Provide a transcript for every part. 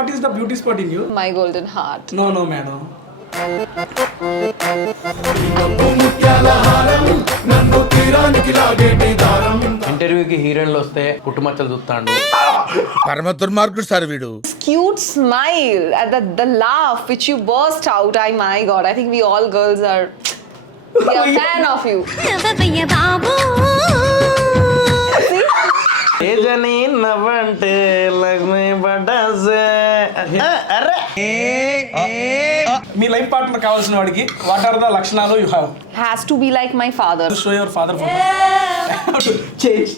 what is the beauty spot in you? My golden heart. No, madam. ఇంటర్వ్యూకి హీరోయిన్లు వస్తే పుట్టుమచ్చలు చూస్తాడు. పరమ దుర్మార్గుడు సార్ వీడు. Cute smile and the laugh which you burst out. My God, I think we all girls are a fan of you. ఏజని నవ్వంటే లక్ష్మీ పటాసే. మీ లైఫ్ పార్ట్నర్ కావాల్సిన వాడికి వాట్ ఆర్ ద లక్షణాలు you have? Has to be like my father. Show your father photo. Change.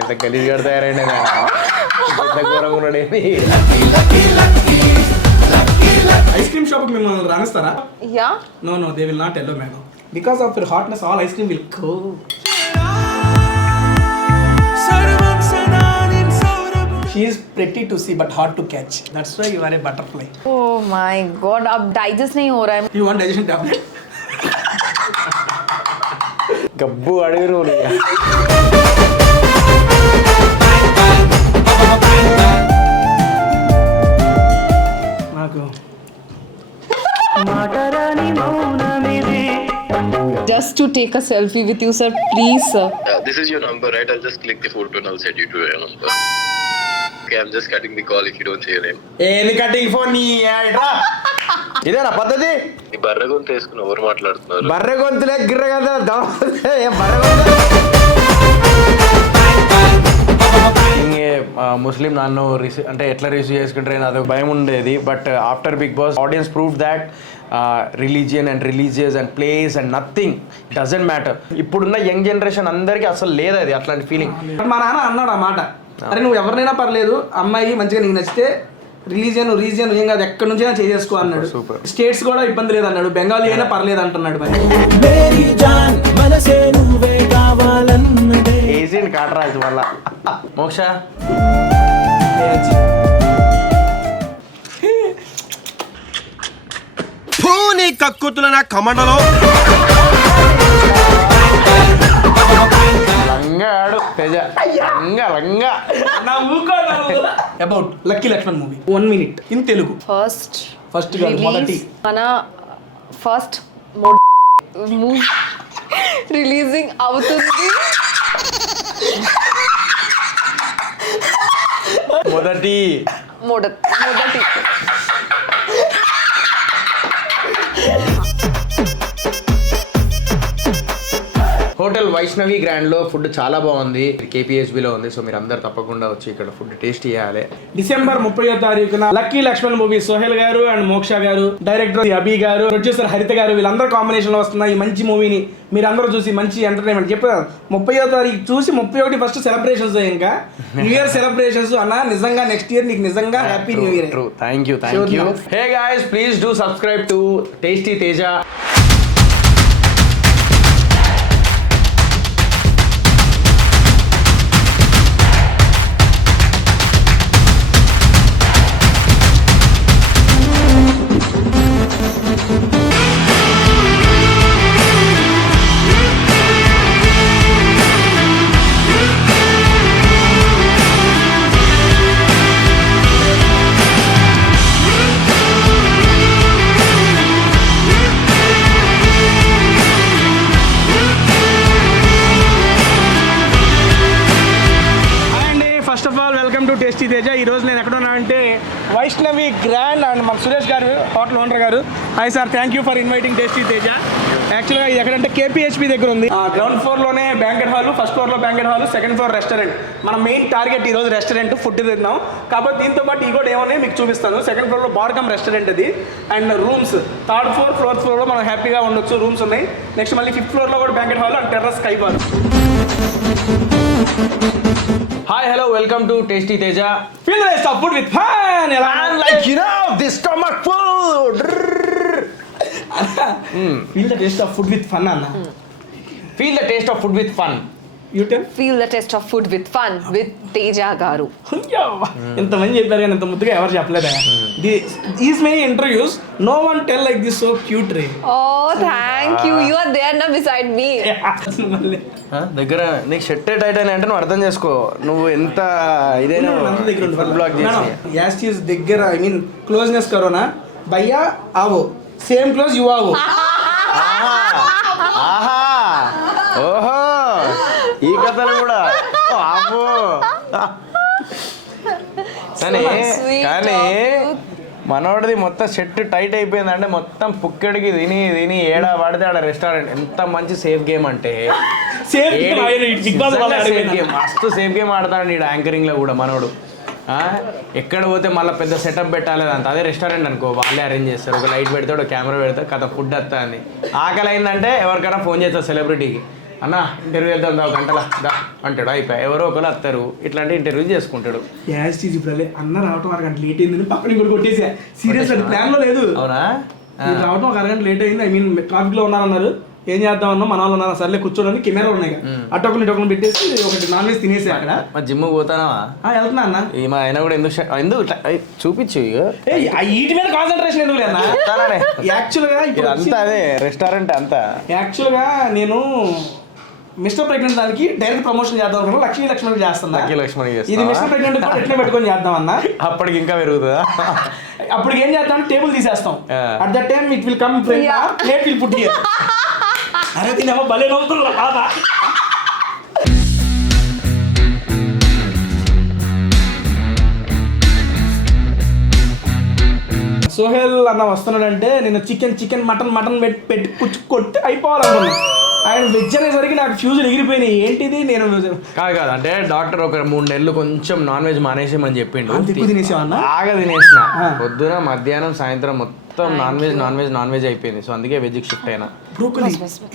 ఎంత గలీజ్ గా తయారైనా ఘోరంగా ఉన్నాడేమి. ఐస్ క్రీమ్ షాప్ మిమ్మల్ని రానిస్తారా? Yeah. No, they will not allow, madam. Because of your hotness, all ice cream will go. She is pretty to see but hard to catch. That's why you are a butterfly. Oh my God, अब digest नहीं हो रहा है. You want digestion tablet? గబ్బు అడిగిరు. నాకు Just to take a selfie with you, sir, please, sir. This is your number, right? I'll just click the photo and I'll send you to your number. Okay, I'm just cutting the call if you don't say your name. ఏది cutting phone నీ ఇదేనా పద్ధతి? ఈ బర్రె గొంతు వేసుకుని ఎవరు మాట్లాడుతున్నారు? బర్రె గొంతులే గిర్ర కదా బర్రె గొంతు. ముస్లిం నన్ను అంటే ఎట్లా రిసీవ్ చేసుకుంటారు అని అదొక భయం ఉండేది. But after big Boss audience prove that religion and religious and place and nothing doesn't matter. ఇప్పుడున్న యంగ్ జనరేషన్ అందరికీ అసలు లేదు అది అట్లాంటి ఫీలింగ్. మా నాన్న అన్నాడు ఆ మాట, అరే నువ్వు ఎవరినైనా పర్లేదు, అమ్మాయి మంచిగా నీకు నచ్చితే రీజియన్ ఏం కాదు, ఎక్కడి నుంచైనా చేసుకో అన్నాడు. స్టేట్స్ కూడా ఇబ్బంది లేదు అన్నాడు, బెంగాలీ అయినా పర్లేదు అంటున్నాడు. ఏజెంట్ కాటరాజు వల్ల మోక్ష నీ కక్కుతుల నా కమండలో రంగాడు తెజ రంగా about lucky Lakshman movie 1 minute in Telugu. First మొదటి మన ఫస్ట్ రిలీజింగ్ అవుతుంది. మొదటి హోటల్ వైష్ణవి గ్రాండ్ లో ఫుడ్ చాలా బాగుంది. KPHB లో ఉంది. సో మీరు అందరు తప్పకుండా వచ్చి ఇక్కడ ఫుడ్ టేస్ట్ చేయాలి. డిసెంబర్ 30వ తారీఖున లక్కీ లక్ష్మణ్ మూవీ సోహెల్ గారు అండ్ మోక్ష గారు, డైరెక్టర్ అభి గారు, ప్రొడ్యూసర్ హరిత గారు, వీళ్ళందరూ కాంబినేషన్ లో వస్తున్న ఈ మంచి మూవీని మీరు అందరూ చూసి మంచి ఎంటర్టైన్మెంట్ చెప్పారు. 30వ తారీఖు చూసి 31 ఫస్ట్ సెలబ్రేషన్స్, ఇంకా న్యూ ఇయర్ సెలబ్రేషన్స్ అన్న. నిజంగా నెక్స్ట్ ఇయర్ నీకు నిజంగా happy new year. Thank you. Hey guys, please do subscribe to tasty Teja. Tasty Teja. ఈరోజు నేను ఎక్కడ ఉన్నా అంటే వైష్ణవి గ్రాండ్ అండ్ మన సురేష్ గారు హోటల్ ఓనర్ గారు. Hi sir, thank you for inviting tasty Teja. యాక్చువల్గా ఇది ఎక్కడంటే KPHB దగ్గర ఉంది. గ్రౌండ్ ఫ్లోర్లోనే బ్యాంకెట్ హాల్, ఫస్ట్ ఫ్లోర్లో banquet hall, second floor restaurant. మన మెయిన్ టార్గెట్ ఈరోజు రెస్టారెంట్ ఫుడ్ తిన్నాం కాబట్టి దీంతో పాటు ఈ కూడా ఏమన్నా మీకు చూపిస్తాను. సెకండ్ ఫ్లోర్లో బార్కమ్ రెస్టారెంట్ అది and rooms. Third floor, fourth ఫ్లోర్లో మనం హ్యాపీగా ఉండొచ్చు, రూమ్స్ ఉన్నాయి. నెక్స్ట్ మళ్ళీ ఫిఫ్త్ ఫ్లోర్లో కూడా banquet hall and terrace sky bar. Hi hello, welcome to tasty Teja. Feel the taste of food with fun. And like you know, this stomach food. Feel the taste of food with fun, Anna. Feel the taste of food with fun. You tell. Feel the taste of food with fun with Teja Garu. ఇంతమంది చెప్పారు కానీ ఇంత ముద్దుగా ఎవరు చెప్పలేదా. These many interviews no one tell like this so cute రే. Oh, thank you. You are there now beside me. మళ్ళీ దగ్గర నీకు షర్ట్ టైట్ అని అంటే నువ్వు అర్థం చేసుకో, నువ్వు ఎంత ఇదైనా బ్లాక్ చేసి యాస్ చీజ్ దగ్గర ఐ మీన్ క్లోజ్నెస్ కరోనా భయ్యా Ao same close you Ao. ఆహా ఓహో ఈ కథలు కూడా ఆపో. కానీ Sweet కానీ of you. మనోడిది మొత్తం షర్ట్ టైట్ అయిపోయిందంటే మొత్తం పుక్కడికి తిని తిని ఏడా పడితే ఆడ రెస్టారెంట్. ఎంత మంచి సేఫ్ గేమ్ అంటే సేమ్ బిగ్ బాస్ వల్ల సేఫ్ గేమ్, మస్తు సేఫ్ గేమ్ ఆడతాడు ఈ యాంకరింగ్ లో కూడా మనోడు. ఎక్కడ పోతే మళ్ళీ పెద్ద సెటప్ పెట్టాలి అంత. అదే రెస్టారెంట్ అనుకో, వాళ్ళే అరేంజ్ చేస్తారు, ఒక లైట్ పెడతాడు, ఒక కెమెరా పెడతాడు, కథ ఫుడ్ వస్తా అని. ఆకలి అయిందంటే ఎవరికైనా ఫోన్ చేస్తారు సెలబ్రిటీకి, అన్న ఇంటర్వ్యూ వెళ్తాం దా గంటల దా అంటాడు, అయిపోయి ఎవరో ఒకరు వస్తారు, ఇట్లాంటి ఇంటర్వ్యూ చేసుకుంటాడు. యాస్ చీజ్ ఇప్పుడు అన్న రావటం అరగంట లేట్ అయిందని పక్కన ఇంకోటి కొట్టేసా. సీరియస్ అది ప్లాన్ లో లేదు. అవునా? మీరు రావటం ఒక అరగంట లేట్ అయింది, ఐ మీన్ ట్రాఫిక్ లో ఉన్నారన్నారు. ఏం చేద్దాం అన్నా, మన వాళ్ళు ఉన్నారు, సర్లే కూర్చోడానికి కెమెరా ఉన్నాయి, అటొకరు ఇటొకరు పెట్టేసి ఒకటి నాన్ వెజ్ తినేసి అక్కడ మా జిమ్ పోతానావా? వెళ్తున్నా అన్న. ఈ మా ఆయన కూడా ఎందుకు చూపించు వీటి మీద కాన్సన్ట్రేషన్ ఎందుకు లేదా. యాక్చువల్గా అంతా అదే రెస్టారెంట్ అంతా. యాక్చువల్గా నేను మిస్టర్ ప్రెగ్నెంట్ దానికి డైరెక్ట్ ప్రమోషన్ చేద్దాం అనుకున్నా, లక్ష్మీ లక్ష్మణ్ చేస్తున్నా. లక్కీ లక్ష్మణ్ ఇది మిస్టర్ ప్రెగ్నెంట్ కూడా ఎట్లా పెట్టుకొని చేద్దాం అన్న. అప్పటికి ఇంకా పెరుగుతుందా? అప్పుడు ఏం చేద్దాం, టేబుల్ తీసేస్తాం. At that time it will come plate will put here. అరే తినేమో భలే నవ్వుతున్నా బాధ. సోహెల్ అన్న వస్తున్నాడంటే నేను చికెన్ మటన్ పెట్టి కొట్టి అయిపోవాలనుకున్నాను. ఆయన వెజ్ అనేసరికి నాకు ఫ్యూజులు ఎగిరిపోయినాయి. ఏంటిది నేను కాదు అంటే డాక్టర్ ఒక 3 నెలలు కొంచెం నాన్ వెజ్ మానేసేమని చెప్పిండు. ఎక్కువ తినేసావన్నా? బాగా తినేసిన, పొద్దున మధ్యాహ్నం సాయంత్రం మొత్తం నాన్ వెజ్ అయిపోయింది. సో అందుకే వెజ్కి షిఫ్ట్ అయినా. బ్రోకలీ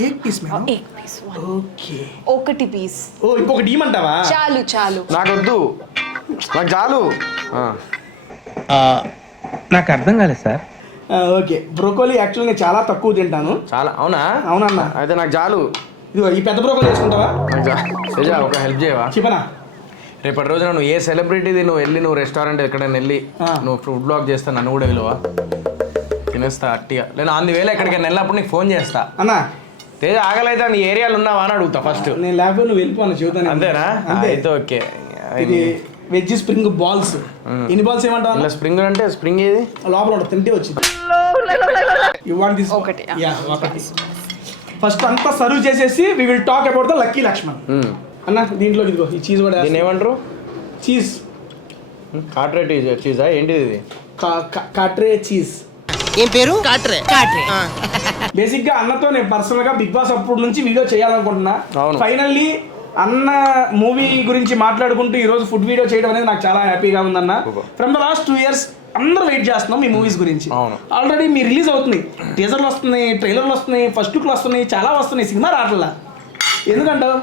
एक पीस में एक पीस ఓకే. ఒకటి పీస్. ఓ ఇంకొకటి ఇమంటావా? చాలు నాకు వద్దు, నాకు చాలు. నాకు అర్థం కాలేదు సార్. ఓకే. బ్రోకోలీ యాక్చువల్ నేను చాలా తక్కువ తింటాను. చాలా? అవునా? అవునన్నా. అయితే నాకు చాలు. ఇదిగో ఈ పెద్ద బ్రోకోలీ వేసుకుంటావా? తేజ ఒక హెల్ప్ చేయవా? చెప్పనా? రేపటి రోజున నువ్వు ఏ సెలబ్రిటీది నువ్వు రెస్టారెంట్ ఎక్కడైనా వెళ్ళి నువ్వు ఫుడ్ బ్లాగ్ చేస్తా, నన్ను కూడా విలువ తినేస్తా అట్టిగా. నేను 1000 ఎక్కడికైనా వెళ్ళినప్పుడు నీకు ఫోన్ చేస్తా. అన్నా తేజ ఆగలైతే నీ ఏరియాలో ఉన్నావా అని అడుగుతా ఫస్ట్. నేను లేకపోతే నువ్వు వెళ్ళిపోను చెబుతాను. అంతేనా? అంతే. అయితే ఓకే. ఇది వెజ్ స్ప్రింగ్ బాల్స్. ఎన్ని బాల్స్ ఏమంటావు? ఇలా స్ప్రింగ్ అంటే స్ప్రింగ్ ఏది లోపల ఉంటుంది, తింటే వచ్చింది. You want this? ఒకటి. యా ఒకటి. ఫస్ట్ అంతా సర్వ్ చేసేసి we will talk about the Lucky Lakshman. అన్న దీంట్లో ఇదిగో ఈ చీజ్ కూడా దీన్ని ఏమంటారు? చీజ్. కాట్రేట్ చీజా ఏంటిది ఇది? కాట్రే చీజ్. ఏం పేరు? కాట్రే. బేసిక్ గా అన్నతో నేను పర్సనల్ గా బిగ్ బాస్ అప్పుడు నుంచి వీడియో చేయాలనుకుంటున్నా. అవును. ఫైనల్లీ అన్న మూవీ గురించి మాట్లాడుకుంటూ ఈ రోజు ఫుడ్ వీడియో చేయడం అనేది నాకు చాలా హ్యాపీగా ఉందన్న. ఫ్రమ్ ద లాస్ట్ 2 years అందరూ వెయిట్ చేస్తున్నాం మీ మూవీస్ గురించి. అవును. ఆల్రెడీ మీ రిలీజ్ అవుతుంది, టీజర్లు వస్తున్నాయి, ట్రైలర్లు వస్తున్నాయి, ఫస్ట్ లుక్లు వస్తున్నాయి, చాలా వస్తున్నాయి, సినిమా రావట్లా ఎందుకంటావు?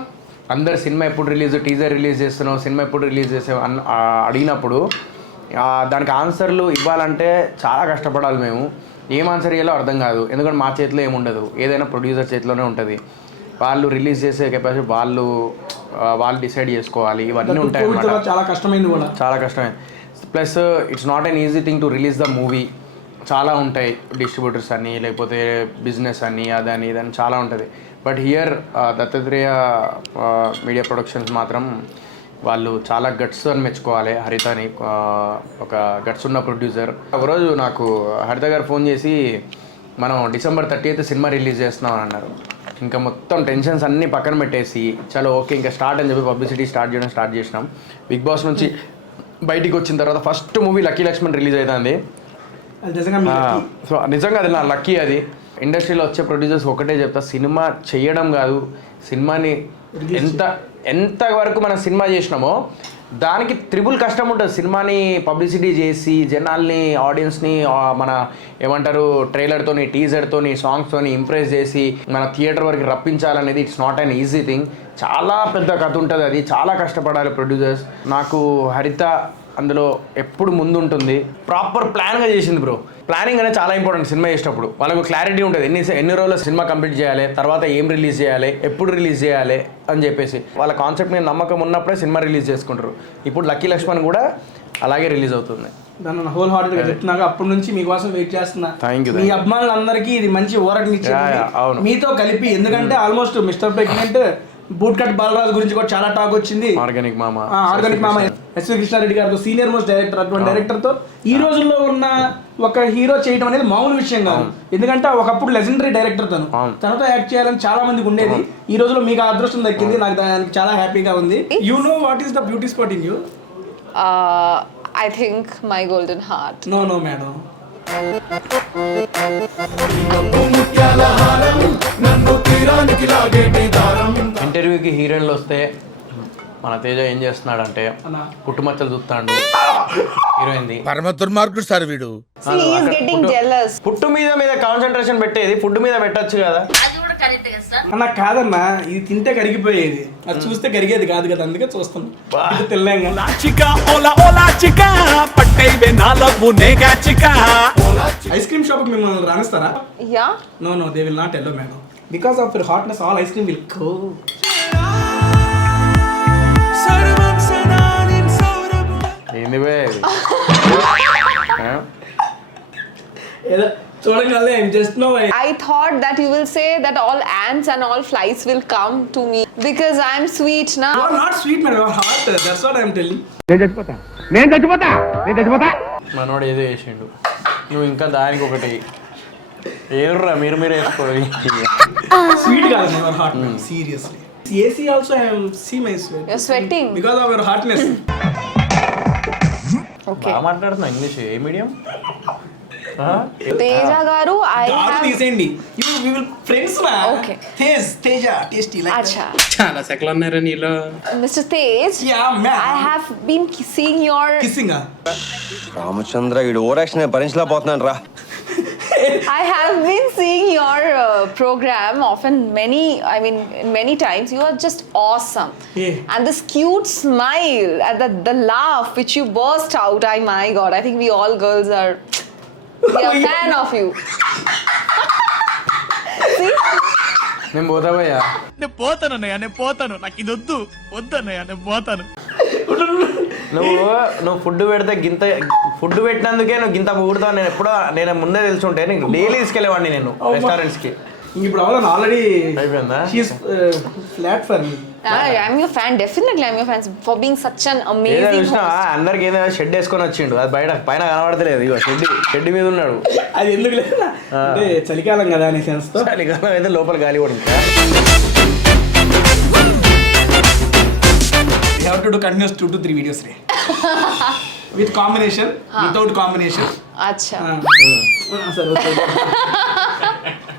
అందరు సినిమా ఎప్పుడు రిలీజ్, టీజర్ రిలీజ్ చేస్తున్నావు, సినిమా ఎప్పుడు రిలీజ్ చేసావు అని అడిగినప్పుడు దానికి ఆన్సర్లు ఇవ్వాలంటే చాలా కష్టపడాలి మేము. ఏం ఆన్సర్ ఇవ్వాలో అర్థం కాదు, ఎందుకంటే మా చేతిలో ఏముండదు, ఏదైనా ప్రొడ్యూసర్ చేతిలోనే ఉంటుంది. వాళ్ళు రిలీజ్ చేసే కెపాసిటీ వాళ్ళు డిసైడ్ చేసుకోవాలి. ఇవన్నీ ఉంటాయి అన్నమాట. చాలా కష్టమైంది కూడా, చాలా కష్టమైంది. Plus it's not an easy thing to release the movie. చాలా ఉంటాయి, డిస్ట్రిబ్యూటర్స్ అని, లేకపోతే బిజినెస్ అని, అదని ఇదని చాలా ఉంటుంది. But here Dattatreya media productions మాత్రం వాళ్ళు చాలా గట్స్ అని మెచ్చుకోవాలి హరితని. ఒక గట్స్ ఉన్న ప్రొడ్యూసర్. ఒకరోజు నాకు హరిత గారు ఫోన్ చేసి మనం December 30th సినిమా రిలీజ్ చేస్తున్నాం అని అన్నారు. ఇంకా మొత్తం టెన్షన్స్ అన్నీ పక్కన పెట్టేసి చాలా ఓకే ఇంకా స్టార్ట్ అని చెప్పి పబ్లిసిటీ స్టార్ట్ చేసినాం. బిగ్ బాస్ నుంచి బయటికి వచ్చిన తర్వాత first movie Lucky Lakshman release అవుతుంది. సో నిజంగా అది నా లక్కీ. అది ఇండస్ట్రీలో వచ్చే ప్రొడ్యూసర్స్ ఒకటే చెప్తా, సినిమా చేయడం కాదు, సినిమాని ఎంత వరకు మనం సినిమా చేసినామో దానికి త్రిబుల్ కష్టం ఉంటుంది. సినిమాని పబ్లిసిటీ చేసి జనాల్ని, ఆడియన్స్ని మన ఏమంటారు ట్రైలర్తోని, టీజర్తోని, సాంగ్స్తోని ఇంప్రెస్ చేసి మన థియేటర్ వరకు రప్పించాలనేది it's not an easy thing. చాలా పెద్ద కథ ఉంటుంది, అది చాలా కష్టపడాలి ప్రొడ్యూసర్స్. నాకు హరిత అందులో ఎప్పుడు ముందు ఉంటుంది, ప్రాపర్ ప్లాన్గా చేసింది బ్రో. ప్లానింగ్ అనేది చాలా ఇంపార్టెంట్ సినిమా చేసేటప్పుడు. వాళ్ళకు క్లారిటీ ఉంటుంది, ఎన్ని రోజుల్లో సినిమా కంప్లీట్ చేయాలి, తర్వాత ఏం రిలీజ్ చేయాలి, ఎప్పుడు రిలీజ్ చేయాలి అని చెప్పేసి వాళ్ళ కాన్సెప్ట్ మీద నమ్మకం ఉన్నప్పుడే సినిమా రిలీజ్ చేసుకుంటారు. ఇప్పుడు లక్కీ లక్ష్మణ్ కూడా అలాగే రిలీజ్ అవుతుంది. దాన్ని హోల్ హార్టెడ్గా చెప్తున్నాక అప్పటి నుంచి మీకోసం వెయిట్ చేస్తున్నా. Thank you. మీ అభిమానులందరికీ ఇది మంచి ఊరటనిచ్చింది అవును. మీతో కలిపి. ఎందుకంటే almost mister pregnant, boot cut Balaraju గురించి కూడా చాలా టాక్ వచ్చింది. ఆర్గానిక్ మామ ఎస్వి కృష్ణారెడ్డి గారితో, సీనియర్ మోస్ట్ డైరెక్టర్, అటువంటి డైరెక్టర్ తో ఈ రోజుల్లో ఉన్న ఒక హీరో చేయడం అనేది మామూలు విషయం కాదు. ఎందుకంటే ఒకప్పుడు లెజెండరీ డైరెక్టర్ తనతో యాక్ట్ చేయాలని చాలా మందికి ఉండేది. ఈ రోజులో మీకు ఆ అదృష్టం దక్కింది, నాకు దానికి చాలా హ్యాపీగా ఉంది. You know what is the beauty spot in you? I think my golden heart. No madam. ఇంటర్వ్యూకి హీరోయిన్లు వస్తే మన తేజ ఏం చేస్తున్నాడంటే పుట్టుమచ్చలు చూస్తాడు హీరోయిన్. పరమ దుర్మార్గుడు సార్ వీడు. See, he is getting jealous. పుట్టు మీద కాన్సన్ట్రేషన్ పెట్టేది ఫుడ్ మీద పెట్టచ్చు కదా. అన్న కాదన్నా, ఇది తింటే కరిగిపోయేది, అది చూస్తే కరిగేది కాదు కదా, అందుకే చూస్తాను. తెల్లంగా ఐస్ క్రీమ్ షాప్ మిమ్మల్ని రానిస్తారా? Yeah. No, they will not allow, madam. Because of your hotness, all ice cream will go. ఏంది బే ఏదో చూడగానే I'm just know. I thought that you will say that all ants and all flies will come to me because I am sweet You now. are not sweet, madam. You are hot. That's what I'm telling. మనోడు ఏదో చేసిండు, నువ్వు ఇంకా దానికి ఒకటి ఏర్రా మీరు వేసుకోవాలి. Sweet కాదు, you are hot, madam. Seriously. AC also I am see my sweat. You're sweating. Because of your hotness. Okay. బాగా మాట్లాడుతున్నా English. A medium? Teja garu, I Garu have. తీసేయండి. We will friends na. Okay. Teja, tasty like. Acha. చాలా సెకలు ఉన్నారా నీలో? Mr. Tej, Yeah, man. I have been seeing your. Kissing ah. Ramachandra ఈ over action భరించలేకపోతున్నాను రా. I have been seeing your program often, many times. You are just awesome. Yeah. And this cute smile and the laugh which you burst out, my God, I think we all girls are a fan of you. See? నేను పోతావయ్యా. నేను పోతాను నాకు ఇది వద్దన్నయ్య నేను పోతాను. నువ్వు food పెడితే food పెట్టినందుకే నువ్వు గింత పొగుడుతావు. నేను ముందే తెలుసుంటే నీకు డైలీ తీసుకెళ్ళేవాడిని నేను రెస్టారెంట్స్ కి. ఇప్పుడు అవన్నీ ఆల్రెడీ అయిపోయిందా? She's flat for me. I'm your fan, definitely I'm your fan for being such an amazing చూసినా host. అందరికి ఏదైనా షెడ్ వేసుకొని వచ్చిండు, అది పైన కనబడతలేదు. ఇగో షెడ్ మీద ఉన్నాడు. అది ఎందుకు లేదా అంటే చలికాలం కదా అనే సెన్స్ తో. చలికాలం అయితే లోపల గాలి కూడా ఇంకా. You have to do continuous 2 to 3 videos re. With combination, without combination. Acha. సరే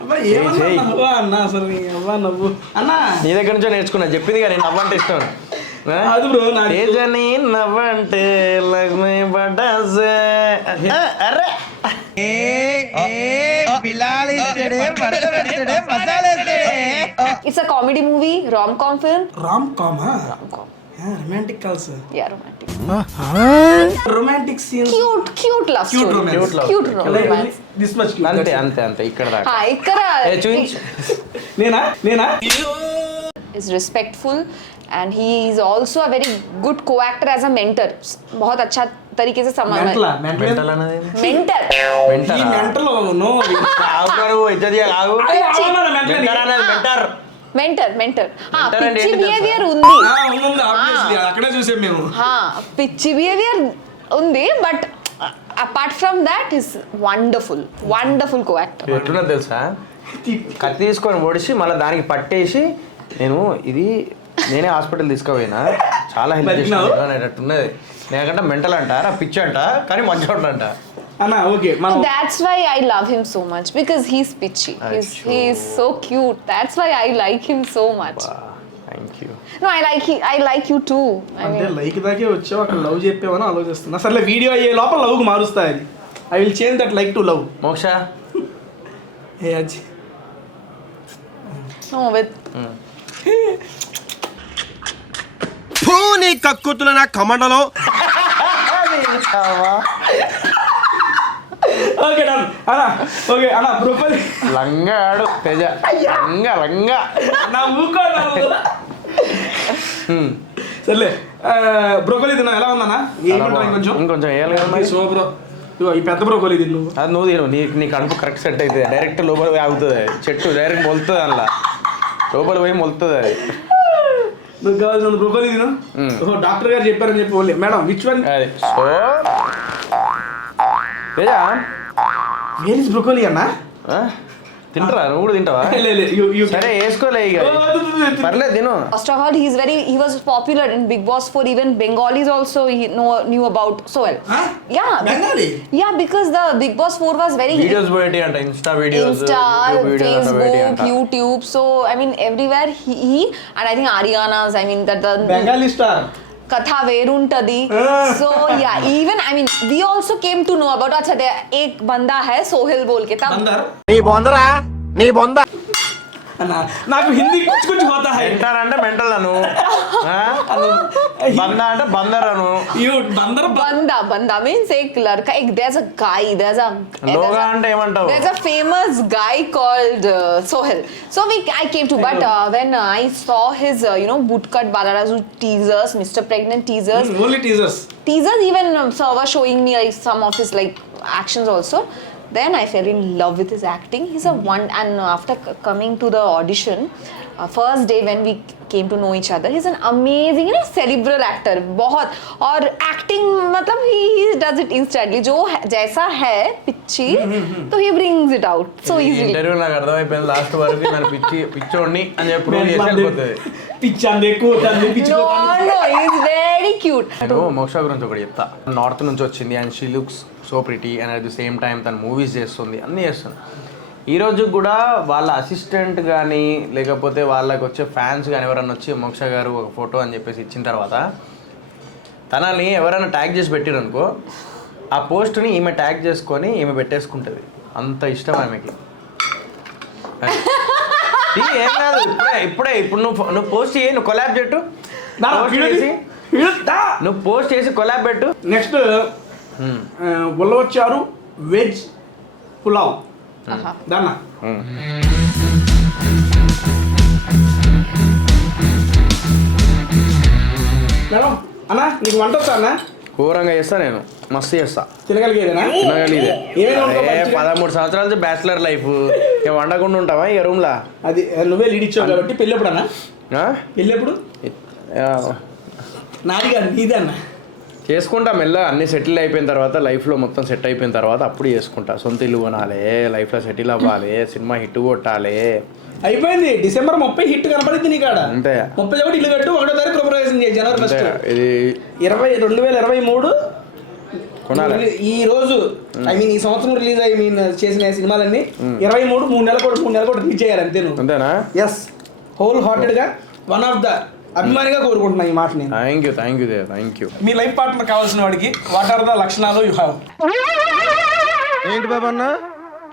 అబ్బా ఏమన్నా అన్న అసలు అవ్వ నవ్వు అన్న. నీ దగ్గర నుంచో నేర్చుకున్నా, చెప్పింది కానీ నవ్వంటే ఇష్టం. అది బ్రో నాకు తేజని నవ్వంటే లక్ష్మి పడ్డాసే. అరే It's a comedy movie, rom-com film. Ram comma Rom-com. Romantic calls, Yeah, romantic. Romantic scenes, Cute love Cute story. romance. Cute romance. This much అంతే ఇక్కడ దాకా. Ikkara చూపించు. నేనా is respectful and he is also a very good co-actor as a mentor. बहुत अच्छा तरीके से mental mental అనేది mentor. ఈ మెంటల్ నో mentor हाँ Mentor and పిచ్చి ఏంటి బిహేవియర్ ఉంది ఉంది ఆబ్వియస్లీ అక్కడే చూసాం మేము. పిచ్చి బిహేవియర్ ఉంది but apart from that is wonderful co-actor. ఎట్లున్నది తెలుసా, కత్తి తీసుకొని పొడిచి మళ్ళీ దానికి పట్టేసి నేనే హాస్పిటల్ తీసుకుపోయినా, చాలా హెల్ప్ చేసిన అనేటట్టున్నది. నేకంటే మెంటల్ అంట, నా పిచ్చి అంట, కానీ మంచోడు అంట. అన్న okay That's why I love him so much because he's pitchy. He is so cute. That's why I like him so much. Thank you. No, I like you too. అంటే లైక్ దాకే వచ్చావు, అక్కడ లవ్ చెప్పామని ఆలోచిస్తున్నా. సర్లే video అయ్యే లోపల love కు మారుస్తా అది. I will change that like to love. మోక్ష ఏ అజ్జి No, with నీ కక్కుతుల నా కమండలో ఓకే డన్ అన్నా. ఓకే అన్న బ్రోకలీ లంగా ఆడు తేజ లంగా నా ఊకో సర్లే. బ్రోకలీ తిన్నా ఎలా ఉందన్నా? ఏమంటారు ఇంకొంచెం వేయాలి కదా మరి. సూపర్. ఇగో ఈ పెద్ద బ్రోకలీ తిన్ను. అది నువ్వు తిను, నీ కడుపు కరెక్ట్ సెట్ అవుతుంది. డైరెక్ట్ లోపల పోయి ఆగుతుంది చెట్టు, డైరెక్ట్ మొలుతుంది అందులో, లోపల పోయి మొలుతుంది అది. నువ్వు కావాల్సిన బ్రోకలీ తిను. డాక్టర్ గారు చెప్పారని చెప్పి ఓన్లీ మేడం విచ్ వన్? అది so Teja where is broccoli అన్నా? తింటారా? నువ్వు కూడా తింటావా? సరే వేసుకోలే ఇక, పర్లేదు తిను. First of all, he was popular in Big Boss 4. Even Bengalis also knew about Sohel. Huh? Yeah. Bengali? Yeah, because the Big Boss 4 was very videos పోయేటి అంట, Insta videos, Insta, Facebook, YouTube. So I mean everywhere he and I think Ariana's. I mean that the Bengali star कथा वेरुंटदी. So yeah, even I mean we also came to know about अच्छा एक बंदा है सोहेल बोल के तब అన్నా నాకు హిందీ कुछ कुछ होता है. మెంటల్ అంటే మెంటల్ అను, బందా అంటే బందరను. యు బందర్ बंदा means एक लड़का, एक there's a guy, లోగా అంటే ఏమంటావు? there's a famous guy called Sohel. So I came to, but when I saw his Bootcut Balarazu teasers, Mr. Pregnant teasers, only teasers. even sir was showing me like some of his like actions also. Then I fell in love with his acting. He's a one, and after coming to the audition, first day when we came to know each other, he's an amazing, cerebral actor. बहुत और acting मतलब he does it instantly. जो जैसा है पिच्ची, तो he brings it out so easily. Interview నాకు అర్థమైపోయింది last వరకు, నన్ను పిచ్చోడిని అని చెప్పి ప్రూవ్ చేసి వెళ్ళిపోతుంది. పిచ్చాంది కూతంది పిచ్చి No, he's very cute. నేను మోక్ష గురించి ఒకటి చెప్తా. నార్త్ నుంచి వచ్చింది and she looks so pretty and at the same time తను మూవీస్ చేస్తుంది, అన్నీ చేస్తుంది. ఈరోజు కూడా వాళ్ళ అసిస్టెంట్ కానీ లేకపోతే వాళ్ళకి వచ్చే ఫ్యాన్స్ కానీ ఎవరన్నా వచ్చి మోక్ష గారు ఒక ఫోటో అని చెప్పేసి ఇచ్చిన తర్వాత తనని ఎవరైనా ట్యాగ్ చేసి పెట్టారు అనుకో, ఆ పోస్ట్ని ఈమె ట్యాగ్ చేసుకొని ఈమె పెట్టేసుకుంటుంది. అంత ఇష్టం ఆమెకి. ఏం కాదు, ఇప్పుడే ఇప్పుడు నువ్వు పోస్ట్ చేయి, నువ్వు కొలాబ్ పెట్టు, నువ్వు పోస్ట్ చేసి కొలాబ్ పెట్టు. నెక్స్ట్ ఉల్లవచ్చారు వెజ్ పులావ్ దాన్నా. మేడం అన్నా నీకు వంట వచ్చా అన్న? ఘోరంగా చేస్తా నేను, మస్తు చేస్తా. తినగలిగేదేనా? తినగలిగే. 13 సంవత్సరాల నుంచి బ్యాచిలర్ లైఫ్, ఇక వండకుండా ఉంటావా ఇక రూమ్లా? అది నువ్వే లీడ్ ఇచ్చావు కాబట్టి. పెళ్ళి ఎప్పుడు అన్న? పెళ్ళి ఎప్పుడు? నాది కాదు నీదే అన్న. చేసుకుంటా మెల్లగా, అన్నీ సెటిల్ అయిపోయిన తర్వాత, లైఫ్లో మొత్తం సెట్ అయిపోయిన తర్వాత అప్పుడు చేసుకుంటా. సొంత ఇల్లు కొనాలి, లైఫ్లో సెటిల్ అవ్వాలి, సినిమా హిట్ కొట్టాలి. అయిపోయింది. December 30 హిట్ కనపడింది నీ కాడ. అంతే. 31 ఇల్లు కట్టు, 1వ తారీఖు గృహప్రవేశం చేయి జనవరి 1. ఇది 2023 కొనాలి. ఈ రోజు ఐ మీన్ ఈ సంవత్సరం రిలీజ్ చేసిన సినిమాలన్నీ 23 3 నెలలు కూడా రిలీజ్ చేయాలి అంతే. నువ్వు అంతేనా? ఎస్, హోల్ హార్టెడ్గా వన్ ఆఫ్ ద అభిమానిగా కోరుకుంటున్నా ఈ మాట నేను. Thank you. మీ లైఫ్ పార్ట్నర్ కావాల్సిన వాడికి వాట్ ఆర్ ద లక్షణాలు యు హావ్? ఏంటి బాబా అన్న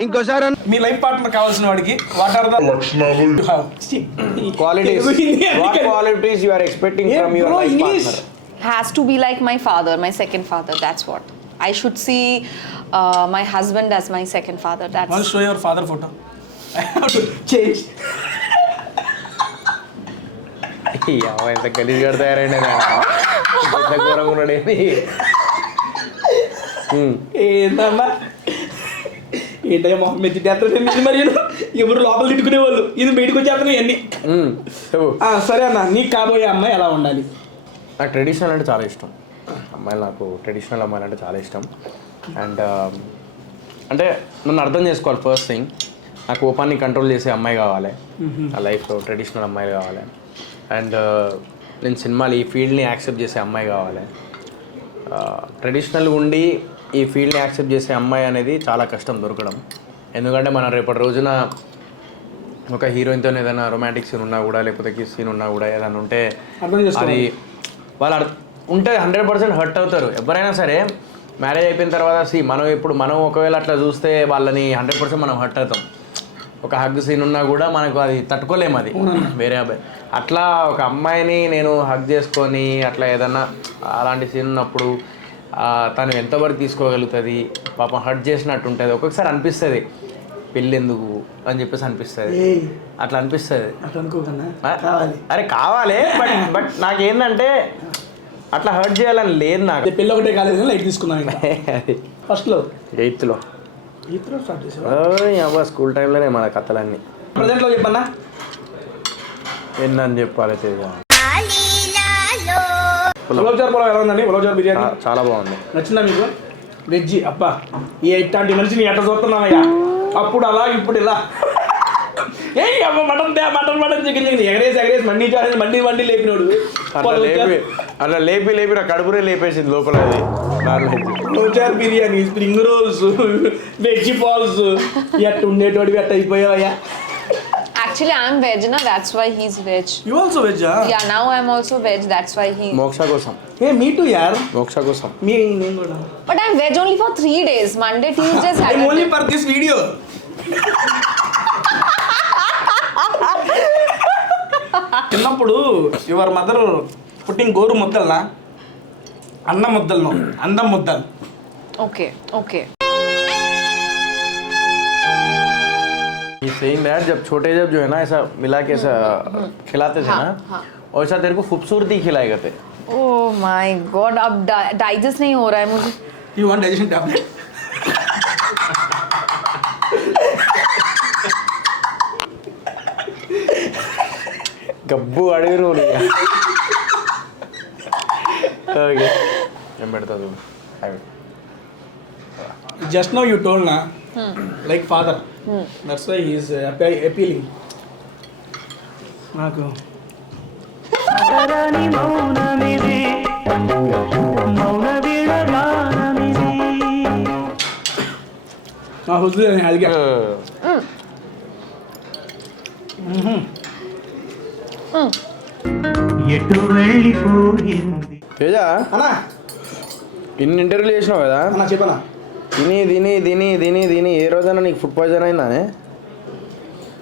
ఇంకోసారి మీ లైఫ్ పార్ట్నర్ కావాల్సిన వాడికి వాట్ ఆర్ ద లక్షణాలు you have? Qualities you are expecting from your life partner? Has to be like my father, my second father. That's what I should see my husband as my second father. That's I'll show your father photo. I have to change. ఎంత గలీజ్ గా తయారైనా పెద్ద ఘోరంగా ఉన్నాడేమి. ఏంటమ్మా ఏంటయ్యా మొహం మెచ్చి మరి ఎవరు లోపల తిట్టుకునేవాళ్ళు, ఇది బయటకు వచ్చేస్తున్నాయి అన్ని. సరే అన్న, నీకు కాబోయే అమ్మాయి ఎలా ఉండాలి? నాకు ట్రెడిషనల్ అంటే చాలా ఇష్టం. అమ్మాయిలు, నాకు ట్రెడిషనల్ అమ్మాయిలు అంటే చాలా ఇష్టం. అండ్ అంటే నన్ను అర్థం చేసుకోవాలి. ఫస్ట్ థింగ్, నా కోపాన్ని కంట్రోల్ చేసే అమ్మాయి కావాలి నా లైఫ్లో, ట్రెడిషనల్ అమ్మాయిలు కావాలి. అండ్ నేను సినిమాలు ఈ ఫీల్డ్ని యాక్సెప్ట్ చేసే అమ్మాయి కావాలి. ట్రెడిషనల్గా ఉండి ఈ ఫీల్డ్ని యాక్సెప్ట్ చేసే అమ్మాయి అనేది చాలా కష్టం దొరకడం. ఎందుకంటే మనం రేపటి రోజున ఒక హీరోయిన్తో ఏదైనా రొమాంటిక్ సీన్ ఉన్నా కూడా, లేకపోతే కిస్ సీన్ ఉన్నా కూడా, ఏదైనా ఉంటే అది వాళ్ళు ఉంటే 100% హర్ట్ అవుతారు. ఎవరైనా సరే మ్యారేజ్ అయిపోయిన తర్వాత మనం ఒకవేళ అట్లా చూస్తే వాళ్ళని 100% మనం హర్ట్ అవుతాం. ఒక హగ్ సీన్ ఉన్నా కూడా మనకు అది తట్టుకోలేము, అది వేరే అబ్బాయి. అట్లా ఒక అమ్మాయిని నేను హగ్ చేసుకొని అట్లా ఏదన్నా అలాంటి సీన్ ఉన్నప్పుడు తను ఎంతవరకు తీసుకోగలుగుతుంది, పాపం హర్ట్ చేసినట్టు ఉంటుంది. ఒక్కొక్కసారి అనిపిస్తుంది పెళ్ళి ఎందుకు అని చెప్పేసి అనిపిస్తుంది, అట్లా అనిపిస్తుంది. అట్లా అనుకోకన్నా కావాలి. అరే కావాలి, బట్ నాకేంటంటే అట్లా హర్ట్ చేయాలని లేదు నాకు. పెళ్ళి ఒకటే కాలేదు కానీ లైట్ తీసుకున్నాను ఇంకా ఫస్ట్లో 8th ఈత్లో స్టార్ట్ చేసావు. అవ్వ స్కూల్ టైంలోనే మన కథలన్నీ. ప్రజెంట్లో చెప్పన్నా ఎన్నని చెప్పాలి తేజ. గులాబ్జార్ పొలం ఎలా ఉందండి? గులాబ్జార్ బిర్యానీ చాలా బాగుంది. నచ్చిందా మీకు? వెజ్ అబ్బా ఈ ఇట్లాంటి మనిషిని ఎట్లా చూస్తున్నామయ్యా, అప్పుడు అలా ఇప్పుడు ఇలా. ఏ అమ్మ మటన్ మటన్ చికెన్ ఎగరేసి మండి లేపినోడు అట్లా లేపి నా కడుపునే లేపేసింది లోపల. అది గులాబ్జార్ biryani, spring rolls, veg balls ఎట్టు ఉండేటోడివి ఎట్ట అయిపోయావయ్యా. Actually, I'm veg, na. That's why he's veg. You also veg, ah? Yeah, now I'm also veg. That's why he. మోక్ష కోసం. Hey, me too, yaar. మోక్ష కోసం. నేను కూడా. But I'm veg only for 3 days. Monday, Tuesday, Saturday. I'm only for this video. చిన్నప్పుడు your mother putting గోరు ముద్దల్నా అన్నం ముద్దలను అందం ముద్దలు. Okay. He's saying that जब जो है ना ऐसा मिला के ऐसा खिलाते थे ना, वैसा तेरे को खूबसूरती खिलाएगा थे. Oh my God, अब डाइजेस्ट नहीं हो रहा है मुझे. You want digestion tablet? గబ్బు అడిగిరు. ఓకే ఏం పెడతా చూడు. Just now you told na, like father. That's why he is appealing. నాకు నా హుజూర్ అని అడిగా. తేజ అన్నా ఇన్ని ఇంటర్వ్యూలు చేసినావు కదా, అన్నా చెప్పనా దీని ఏ రోజైనా నీకు ఫుడ్ పాయిజన్ అయిందానే?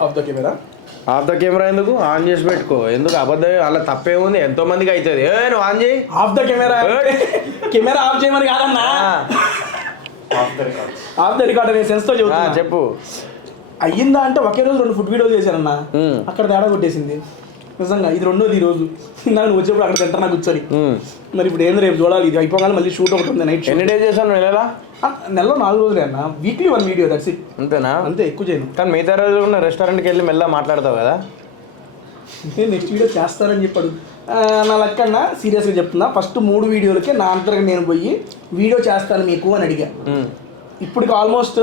Off the camera. Off the camera ఎందుకు? ఆన్ చేసి పెట్టుకో. ఎందుకు అబద్ధం? అలా తప్పే ఉంది, ఎంతో మందికి అవుతుంది. నువ్వు ఆన్ చేయి. Of the camera. Camera off చేయమని కాదన్నా, ఆఫ్ ద రికార్డ్ అనే సెన్స్ తో చెబుతున్నా. చెప్పు. అయ్యిందా అంటే ఒకే రోజు 2 ఫుడ్ వీడియోలు చేశానన్నా, అక్కడ తేడా కొట్టేసింది నిజంగా. ఇది రెండోది ఈ రోజు. ఇందాక నువ్వు వచ్చేప్పుడు అక్కడ తింటా నాకు కూర్చొని. మరి ఇప్పుడు ఏంది రేపు చూడాలి. ఇది అయిపోగానే మళ్ళీ షూట్ ఒకటి ఉంది నైట్. ఎన్ని డేస్ చేశాను నెలలో? నెలలో 4 రోజులే అన్న. Weekly 1 video, that's it. అంతేనా? అంతే, ఎక్కువ చేయను. కానీ మిగతా రోజు ఉన్న రెస్టారెంట్కి వెళ్ళి మెల్ల మాట్లాడతావు కదా. నేను నెక్స్ట్ వీడియో చేస్తానని చెప్పాడు. నా లెక్కన్నా సీరియస్గా చెప్తున్నా, ఫస్ట్ 3 వీడియోలకే నా అంతగా నేను పోయి వీడియో చేస్తాను మీకు అని అడిగా. ఇప్పటికి ఆల్మోస్ట్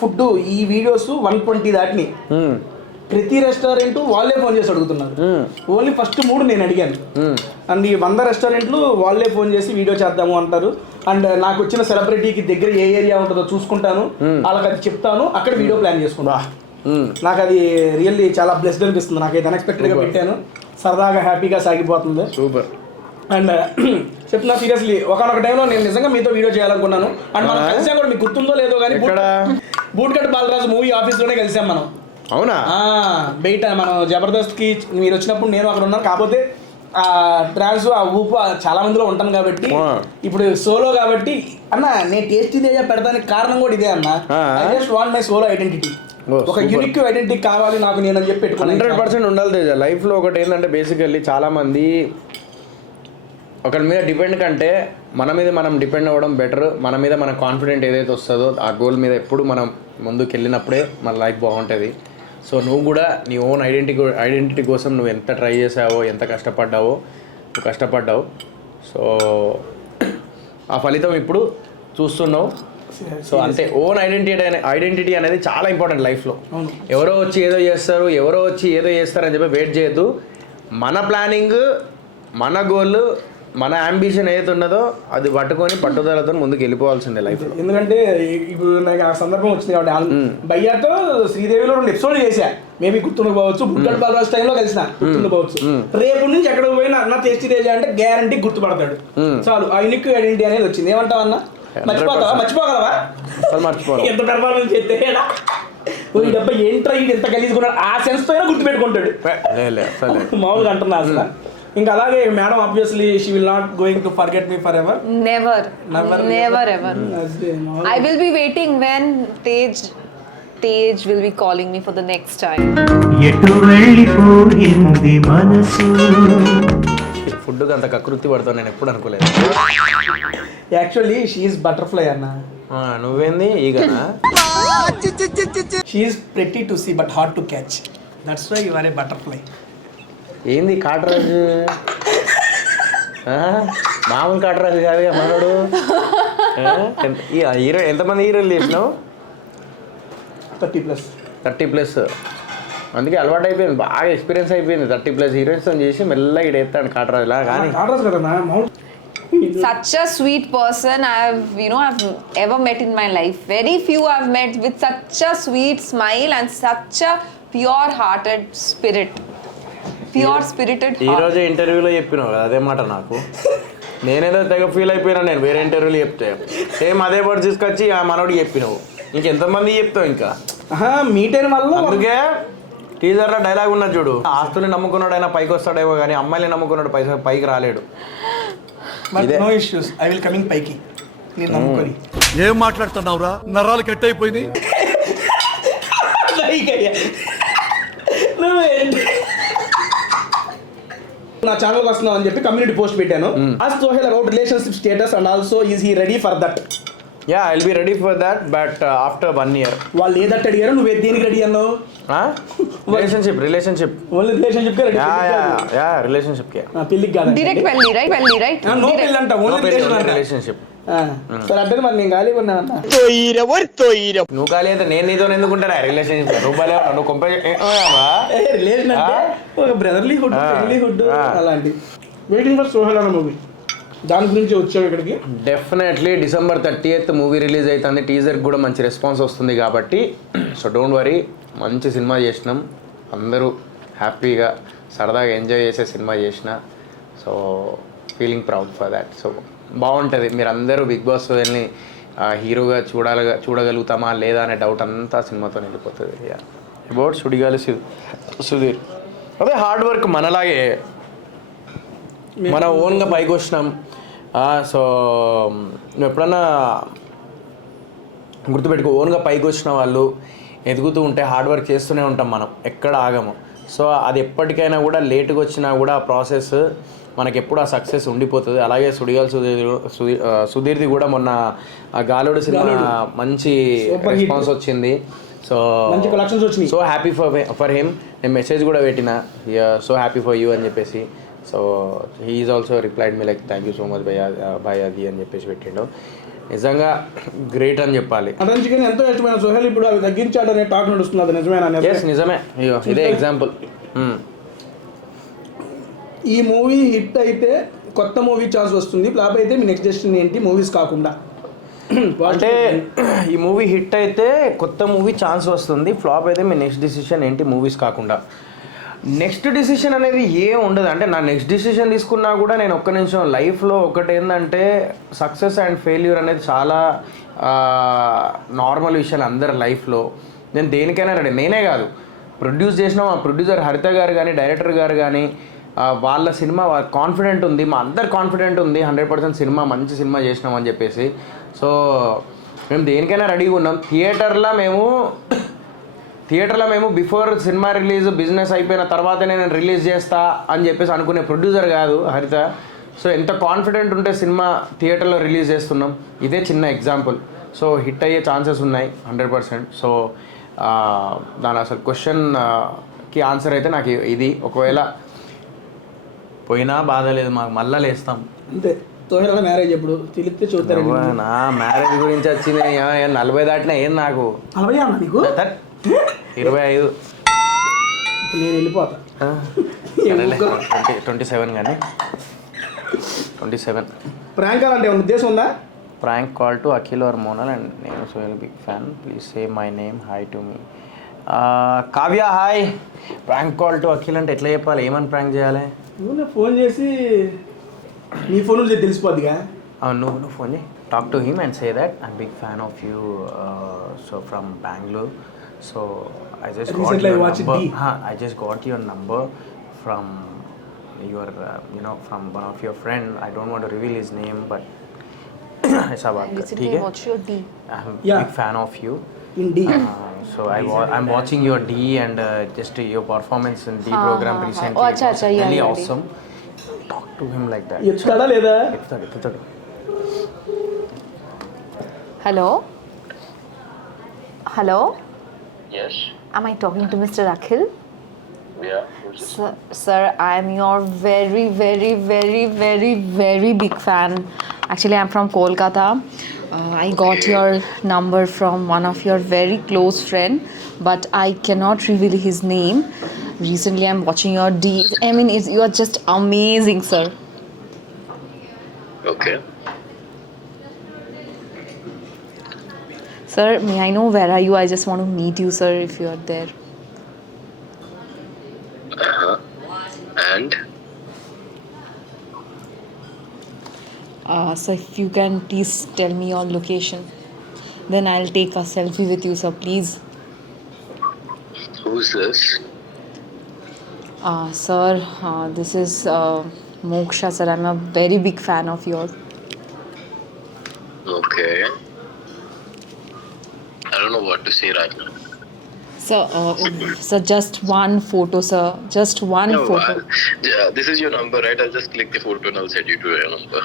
ఫుడ్ ఈ వీడియోస్ 120 దాటిని. ప్రతి రెస్టారెంట్ వాళ్ళే ఫోన్ చేసి అడుగుతున్నారు. ఓన్లీ ఫస్ట్ 3 నేను అడిగాను. అండ్ ఈ 100 రెస్టారెంట్లు వాళ్ళే ఫోన్ చేసి వీడియో చేద్దాము అంటారు. అండ్ నాకు వచ్చిన సెలబ్రిటీకి దగ్గర ఏ ఏరియా ఉంటుందో చూసుకుంటాను, వాళ్ళకి అది చెప్తాను, అక్కడ వీడియో ప్లాన్ చేసుకుంటా. నాకు అది రియల్లీ చాలా బ్లెస్డ్ అనిపిస్తుంది. నాకైతే అన్ఎక్స్పెక్టెడ్గా పెట్టాను, సరదాగా హ్యాపీగా సాగిపోతుంది. సూపర్. అండ్ చెప్తున్నా సీరియస్లీ, ఒకనొక టైంలో నేను నిజంగా మీతో వీడియో చేయాలనుకున్నాను. అండ్ మనం కలిసాం కూడా, మీకు గుర్తుందో లేదో కానీ బూట్కట్ బాలరాజు మూవీ ఆఫీస్లోనే కలిసాం మనం. అవునా? బయట మనం జబర్దస్త్కి మీరు వచ్చినప్పుడు నేను అక్కడ ఉన్నాను. కాకపోతే ఆ ట్రాన్స్ ఆ ఊపు చాలా మందిలో ఉంటాను కాబట్టి, ఇప్పుడు సోలో కాబట్టి అన్న నేను టేస్టీ తేజ పెడతానికి కారణం కూడా ఇదే అన్న. I just want my solo identity. ఒక యూనిక్ ఐడెంటిటీ కావాలి నాకు నేను అని చెప్పి పెట్టుకున్నాను. 100% ఉండాలి తేజ లైఫ్లో. ఒకటి ఏంటంటే బేసికల్లీ చాలామంది ఒకరి మీద డిపెండ్ కంటే మన మీద మనం డిపెండ్ అవ్వడం బెటర్. మన మీద మన కాన్ఫిడెంట్ ఏదైతే వస్తుందో ఆ గోల్ మీద ఎప్పుడు మనం ముందుకు వెళ్ళినప్పుడే మన లైఫ్ బాగుంటుంది. సో నువ్వు కూడా నీ ఓన్ ఐడెంటిటీ కోసం నువ్వు ఎంత ట్రై చేసావో, ఎంత కష్టపడ్డావో, నువ్వు కష్టపడ్డావు. సో ఆ ఫలితం ఇప్పుడు చూస్తున్నావు. సో అంతే, ఓన్ ఐడెంటిటీ అనేది చాలా ఇంపార్టెంట్ లైఫ్లో. ఎవరో వచ్చి ఏదో చేస్తారని చెప్పి వెయిట్ చేయొద్దు. మన ప్లానింగ్, మన గోల్, మన అంబిషన్ ఏదైతే ఉన్నదో అది పట్టుకొని పట్టుదలతో ముందుకు వెళ్ళిపోవాల్సిందే లైఫ్లో. ఎందుకంటే ఇప్పుడు నాకు ఆ సందర్భం వచ్చింది కాబట్టి భయ్యాతో శ్రీదేవిలో 2 ఎపిసోడ్లు చేశా. మేబీ గుర్తుండకపోవచ్చు, బుగ్గట్ బాలరాజు టైంలో కలిసిన గుర్తుండకపోవచ్చు. రేపు నుంచి ఎక్కడికి పోయినా అన్న టేస్టీ తేజ అంటే గ్యారంటీ గుర్తుపడతాడు. చాలు, ఆ యూనిక్ ఐడెంటిటీ అనేది వచ్చింది. ఏమంటావు అన్న? మర్చిపోగలవా? ఎంత పెర్ఫార్మెన్స్ చేస్తే ఈ డబ్బా ఏంట్రా ఇది ఎంత గలీజుకున్నాడు ఆ సెన్స్ తో గుర్తుపెట్టుకుంటాడు. మామూలుగా అంటున్నా అసలు. ఇంకా అలాగే madam obviously she will not going to forget me for ever. Never. Never, Never ever. I will be waiting when Tej will be calling me for the next time. ఎటు వెళ్ళిపోయింది మనసు ఫుడ్కి అంత కకృతి పడతావు నేను ఎప్పుడు అనుకోలేదు. యాక్చువల్లీ షీఈస్ బటర్ఫ్లై అన్న. నువ్వేంది ఈగనా? She is pretty to see but hard to catch. That's why you are a butterfly. ఏంది కాటరాజు? మామూలు కాటరాజు కాదు మనోడు. ఈ హీరో ఎంతమంది హీరోలు చేసినావు? 30+. 30+. అందుకే అలవాటు అయిపోయింది, బాగా ఎక్స్పీరియన్స్ అయిపోయింది. 30+ హీరోయిన్స్ చేసి మెల్లగా ఇడేస్తాడు కాటరాజులా. కానీ కాటరాజు కదన్నా mount. Such a sweet person I've ever met in my life. Very few I've met with such a sweet smile and such a pure-hearted spirit. Pure-spirited ఈ heart. రోజే ఇంటర్వ్యూలో చెప్పినావు కదా అదే మాట నాకు. నేనేదో తెగ ఫీల్ అయిపోయినా నేను వేరే ఇంటర్వ్యూలో చెప్తే సేమ్ అదే వర్డ్ తీసుకొచ్చి ఆ మనోడికి చెప్పినావు. ఇంకెంతమంది చెప్తావు ఇంకా? మీట్ అయిన వాళ్ళు అందుకే టీజర్లో డైలాగ్ ఉన్నది చూడు, ఆస్తుని నమ్ముకున్నాడు అయినా పైకి వస్తాడేమో కానీ అమ్మాయిని నమ్ముకున్నాడు పైకి రాలేడు. No issues, I will coming పైకి నేను నమ్ముకొని. ఏం మాట్లాడుతున్నావురా, నరాలు కట్ అయిపోయింది. నా ఛానల్ వస్తున్నావు అని చెప్పి కమ్యూనిటీ పోస్ట్ పెట్టాను. Ask Sohel about relationship status and also is he ready for that. Yeah I will be ready for that but after 1 year. వాళ్ళు ఏదట్టు అడిగారు, నువ్వు దేనికి రెడీ అన్నావు? రిలేషన్షిప్ ఓన్లీ రిలేషన్షిప్ కే రెడీ. రిలేషన్షిప్ కే, పెళ్ళికి కాదు. Direct pelli, right? నో పెళ్ళి అంట, ఓన్లీ రిలేషన్ అంట. రిలేషన్షిప్. సరే అంటే మరి నేను ఖాళీగా ఉన్నాను. నువ్వు ఖాళీ అయితే నేను నీతో ఎందుకుంటారా రిలేషన్షిప్? నువ్వు రిలేషన్ అంటే ఒక బ్రదర్లీ హుడ్, ఫ్రెండ్లీ హుడ్ అలాంటి. వెయిటింగ్ ఫర్ సోహెల్ అన్న మూవీ, దాని గురించి వచ్చావు ఇక్కడికి. Definitely December 30th movie release అవుతుంది. టీజర్కి కూడా మంచి రెస్పాన్స్ వస్తుంది కాబట్టి సో డోంట్ వరీ, మంచి సినిమా చేసినాం, అందరూ హ్యాపీగా సరదాగా ఎంజాయ్ చేసే సినిమా చేసిన. So feeling proud for that. So బాగుంటుంది. మీరు అందరూ బిగ్ బాస్ వెళ్ళి హీరోగా చూడగలుగుతామా లేదా అనే డౌట్ అంతా సినిమాతో వెళ్ళిపోతుంది. అబౌట్ సుడిగాలి సుధీర్, అదే హార్డ్ వర్క్ మనలాగే మన ఓన్గా పైకి వచ్చినాం. సో నువ్వు ఎప్పుడన్నా గుర్తుపెట్టుకో, ఓన్గా పైకి వచ్చిన వాళ్ళు ఎదుగుతూ ఉంటే హార్డ్ వర్క్ చేస్తూనే ఉంటాం, మనం ఎక్కడ ఆగము. సో అది ఎప్పటికైనా కూడా లేట్గా వచ్చినా కూడా ఆ ప్రాసెస్ మనకి ఎప్పుడు ఆ సక్సెస్ ఉండిపోతుంది. అలాగే సుడిగాలి సుధీర్ది కూడా మొన్న గాలుడు సినిమా మంచి రెస్పాన్స్ వచ్చింది. So so happy for him. నేను మెసేజ్ కూడా పెట్టిన, సో హ్యాపీ ఫర్ యూ అని చెప్పేసి. So he is also replied me like thank you so much bye అది అని చెప్పేసి పెట్టిండు. నిజంగా గ్రేట్ అని చెప్పాలి. అతనికి ఎంతో ఇష్టమైన సోహెల్ ఇప్పుడు అవి తగ్గించాడు అనే టాక్ నడుస్తున్నది, నిజమేనా? నిజమే, ఇదే ఎగ్జాంపుల్. ఈ మూవీ హిట్ అయితే కొత్త మూవీ ఛాన్స్ వస్తుంది, ఫ్లాప్ అయితే మీ నెక్స్ట్ డెస్టినీ ఏంటి మూవీస్ కాకుండా? అంటే ఈ మూవీ హిట్ అయితే కొత్త మూవీ ఛాన్స్ వస్తుంది, ఫ్లాప్ అయితే మీ నెక్స్ట్ డిసిషన్ ఏంటి మూవీస్ కాకుండా. నెక్స్ట్ డిసిషన్ అనేది ఏం ఉండదు. అంటే నా నెక్స్ట్ డిసిషన్ తీసుకున్నా కూడా నేను ఒక్క నిమిషం లైఫ్లో ఒకటి ఏంటంటే సక్సెస్ అండ్ ఫెయిల్యూర్ అనేది చాలా నార్మల్ విషయాలు అందరి లైఫ్లో. నేను దేనికైనా రెడీ. నేనే కాదు, ప్రొడ్యూస్ చేసిన మా ప్రొడ్యూసర్ హరిత గారు కానీ డైరెక్టర్ గారు కానీ వాళ్ళ సినిమా కాన్ఫిడెంట్ ఉంది, మా అందరు కాన్ఫిడెంట్ ఉంది 100% సినిమా మంచి సినిమా చేసినామని చెప్పేసి. సో మేము దేనికైనా రెడీగా ఉన్నాం. థియేటర్లో మేము బిఫోర్ సినిమా రిలీజ్ బిజినెస్ అయిపోయిన తర్వాతనే నేను రిలీజ్ చేస్తా అని చెప్పేసి అనుకునే ప్రొడ్యూసర్ కాదు హరిత. సో ఎంత కాన్ఫిడెంట్ ఉంటే సినిమా థియేటర్లో రిలీజ్ చేస్తున్నాం, ఇదే చిన్న ఎగ్జాంపుల్. సో హిట్ అయ్యే ఛాన్సెస్ ఉన్నాయి 100%. సో దాని అసలు క్వశ్చన్కి ఆన్సర్ అయితే నాకు ఇది. ఒకవేళ పోయినా బాధ లేదు, మాకు మళ్ళీ లేస్తాం అంతే. సోహెల్ మ్యారేజ్ ఎప్పుడు తెలిస్తే చూస్తారు. నా మ్యారేజ్ గురించి వచ్చింది 40 దాటినా ఏం నాకు 40 అన్న నీకు 25 నేను వెళ్ళిపోతా. 27 కానీ 27. ప్రాంక్ అంటే ఏమైనా ఉద్దేశం ఉందా? Prank call to Akhil or Monal and నేను Sohel big fan, please say my name hi to me. Kavya hi. Prank call to Akhil అంటే ఎట్లా చెప్పాలి, ఏమని ప్రాంక్ చేయాలి? నువ్వు ఫోన్ చేసి నీ ఫోన్ తెలిసిపోద్దిగా. నువ్వు ఫోన్ చేయి, talk to him and say that I'm big fan of you, so from Bengaluru. So I just got your number from you are from one of your friend. I don't want to reveal his name, but ऐसा बात कर, ठीक Recently, है? what's your D? I'm Yeah. big fan of you. In D. So I'm watching your D and just your performance in D हाँ, program हाँ, हाँ. recently. Oh, It अच्छा, was अच्छा, yeah, really yeah, awesome. Talk to him like that. ఎత్తాడా లేదా? ఎత్తుతాడు. Hello? Hello? Yes. Am I talking to Mr. Akhil? Yeah. Sir, I am your very, very, very, very, very big fan. Actually, I'm from Kolkata. I got your number from one of your very close friend, but I cannot reveal his name. Recently, I'm watching your D. I mean, you are just amazing, sir. Okay. Sir, may I know where are you? I just want to meet you, sir, if you are there. And So if you can please tell me your location, then I'll take a selfie with you, sir, please. who's this? Sir, this is Moksha, sir. I'm a very big fan of yours. Okay. I don't know what to say right now. Sir, just one photo, sir. Just one No, photo. this is your number, right? I'll just click the photo and I'll send you to your number.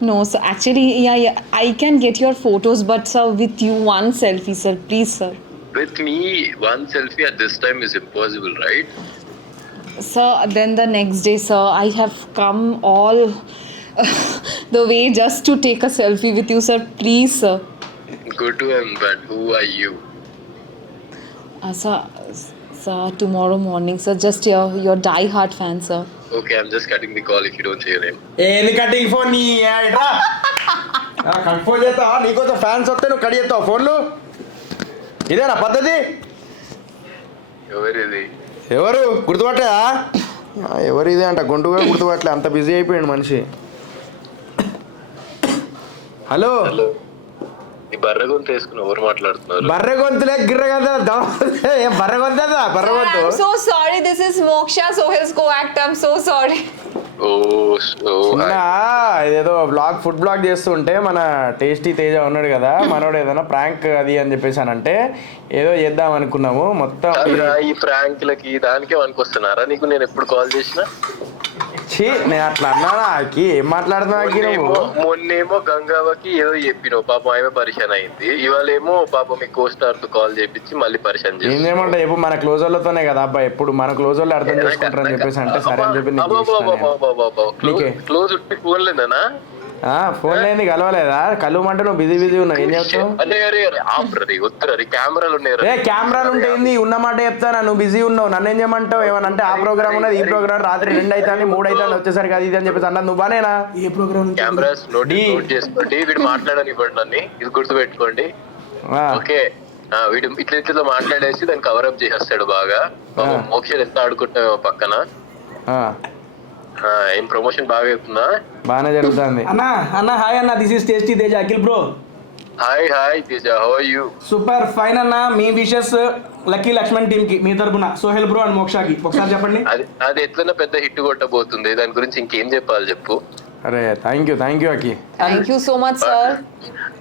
No, sir. Actually, yeah, I can get your photos, but sir, with you, one selfie, sir. Please, sir. With me, one selfie at this time is impossible, right? Sir, then the next day, sir, I have come all the way just to take a selfie with you, sir. Please, sir. Good to him, but who are you? Sir, tomorrow morning, sir. Just your die-hard fan, sir. Okay, I'm just cutting the call if you don't say your name. ఏంది cutting phone నీ cut phone చేస్తావా? నీకోసం fans వస్తే నువ్వు cut చేస్తావు ఫోన్లు? ఇదేనా పద్ధతి? ఎవరిది? ఎవరు గుర్తుపట్టా? ఎవరు ఇదే అంట గుంటుగా గుర్తుపట్టలే, అంత బిజీ అయిపోయాడు మనిషి. హలో, ఈ బర్రె గొంతు వేసుకుని ఎవరు మాట్లాడుతున్నారు? బర్రె గొంతులే గిర్ర కదా బర్రె గొంతు కదా బర్రె గొంతు. I'm so sorry. This is Moksha, Sohail's co-actor. I'm so sorry. చిన్న ఏదో బ్లాగ్ ఫుడ్ బ్లాగ్ చేస్తుంటే మన టేస్టీ తేజ ఉన్నాడు కదా, మనోడు ఏదైనా ప్రాంక్ అది అని చెప్పేసానంటే ఏదో చేద్దాం అనుకున్నాము. మొత్తం ఈ ప్రాంక్లకి దానికే వస్తున్నారా నీకు? నేను ఎప్పుడు కాల్ చేసినా నేను అట్లా అన్నానా? ఏం మాట్లాడుతున్నావు? మొన్నేమో గంగావకి ఏదో చెప్పినావు, పాపం ఆమె పరిశాన్ అయింది. ఇవాళేమో పాపం మీ కోస్టార్ తో కాల్ చేపించి మళ్ళీ పరిశాన్ చేసి ఏం చేయమంటా ఎప్పుడు మన క్లోజ్ వాళ్ళతోనే కదా అబ్బాయి, ఎప్పుడు మన క్లోజ్ వాళ్ళు అర్థం చేసుకుంటారని చెప్పేసి అంటే సరే అని చెప్పి క్లోజ్ ఉంటే ఫోన్ లేదనా? ఫోన్ లేని కలవలేదా? కలవమంటే నువ్వు బిజీ ఉన్నావు, ఏం చెప్తావు? వద్దురా కెమెరాలు ఉన్నాయి. కెమెరాలు ఉంటాయింది, ఉన్నమాట చెప్తానా? నువ్వు బిజీ ఉన్నావు, నన్ను ఏం చేయమంటావు? ఏమనంటే ఆ ప్రోగ్రామ్ ఉన్నది, ఈ ప్రోగ్రామ్ రాత్రి 2 అవుతుంది 3 అవుతుంది వచ్చేసరికి అది ఇది అని చెప్పేసి అన్నా. నువ్వు బానేనా? ఏ ప్రోగ్రామ్? కెమెరాస్ నోట్ చేసుకోండి, వీడు మాట్లాడనివ్వండి నన్ను, ఇది గుర్తు పెట్టుకోండి. ఓకే, వీడు ఇట్లా మాట్లాడేసి దాన్ని కవరప్ చేసేస్తాడు బాగా. మోక్ష ఎంత ఆడుకుంటున్నావు పక్కన. ఏం ప్రమోషన్ బాగా అవుతుందా? బాగానే జరుగుతుంది. అన్న హాయ్ అన్న, this is tasty Teja, Akhil bro. Hi Teja, how are you? Super fine అన్న. మీ విషెస్ లక్కీ లక్ష్మణ్ టీమ్ కి మీ తరపున సోహెల్ బ్రో అండ్ మోక్షాకి ఒకసారి చెప్పండి. అది ఎట్లన్నా పెద్ద హిట్ కొట్టబోతుంది, దాని గురించి ఇంకేం చెప్పాలి చెప్పు. అరే thank you Aki. Thank you so much, sir.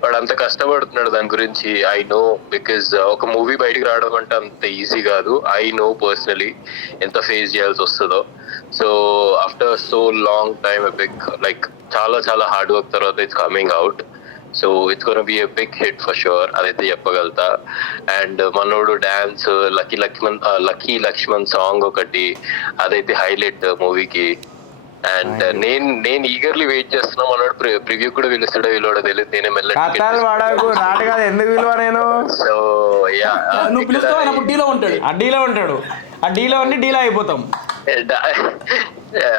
వాడు అంత కష్టపడుతున్నాడు దాని గురించి. ఐ నో, బికాజ్ ఒక మూవీ బయటికి రావడం అంటే అంత ఈజీ కాదు. ఐ నో పర్సనలీ ఎంత ఫేస్ చేయాల్సి వస్తుందో. So after so long time big like చాలా హార్డ్ వర్క్ తర్వాత it's coming out. So it's gonna be a big hit for sure, అదైతే చెప్పగలుగుతా. అండ్ మనోడు డాన్స్ లక్కీ లక్ష్మణ్ సాంగ్ ఒకటి, అదైతే హైలైట్ మూవీకి. అండ్ నేను ఈగర్లీ వెయిట్ చేస్తున్నా. మనోడు ప్రివ్యూ కూడా పిలుస్తాడో వీళ్ళోడో తెలియదు, నేనే ఎందుకు విలువ నేను. సో యా, నువ్వు పిలుస్తావు, అప్పుడు డీలో ఉంటాడు. ఆ డీలో ఉండి డీలో అయిపోతాం.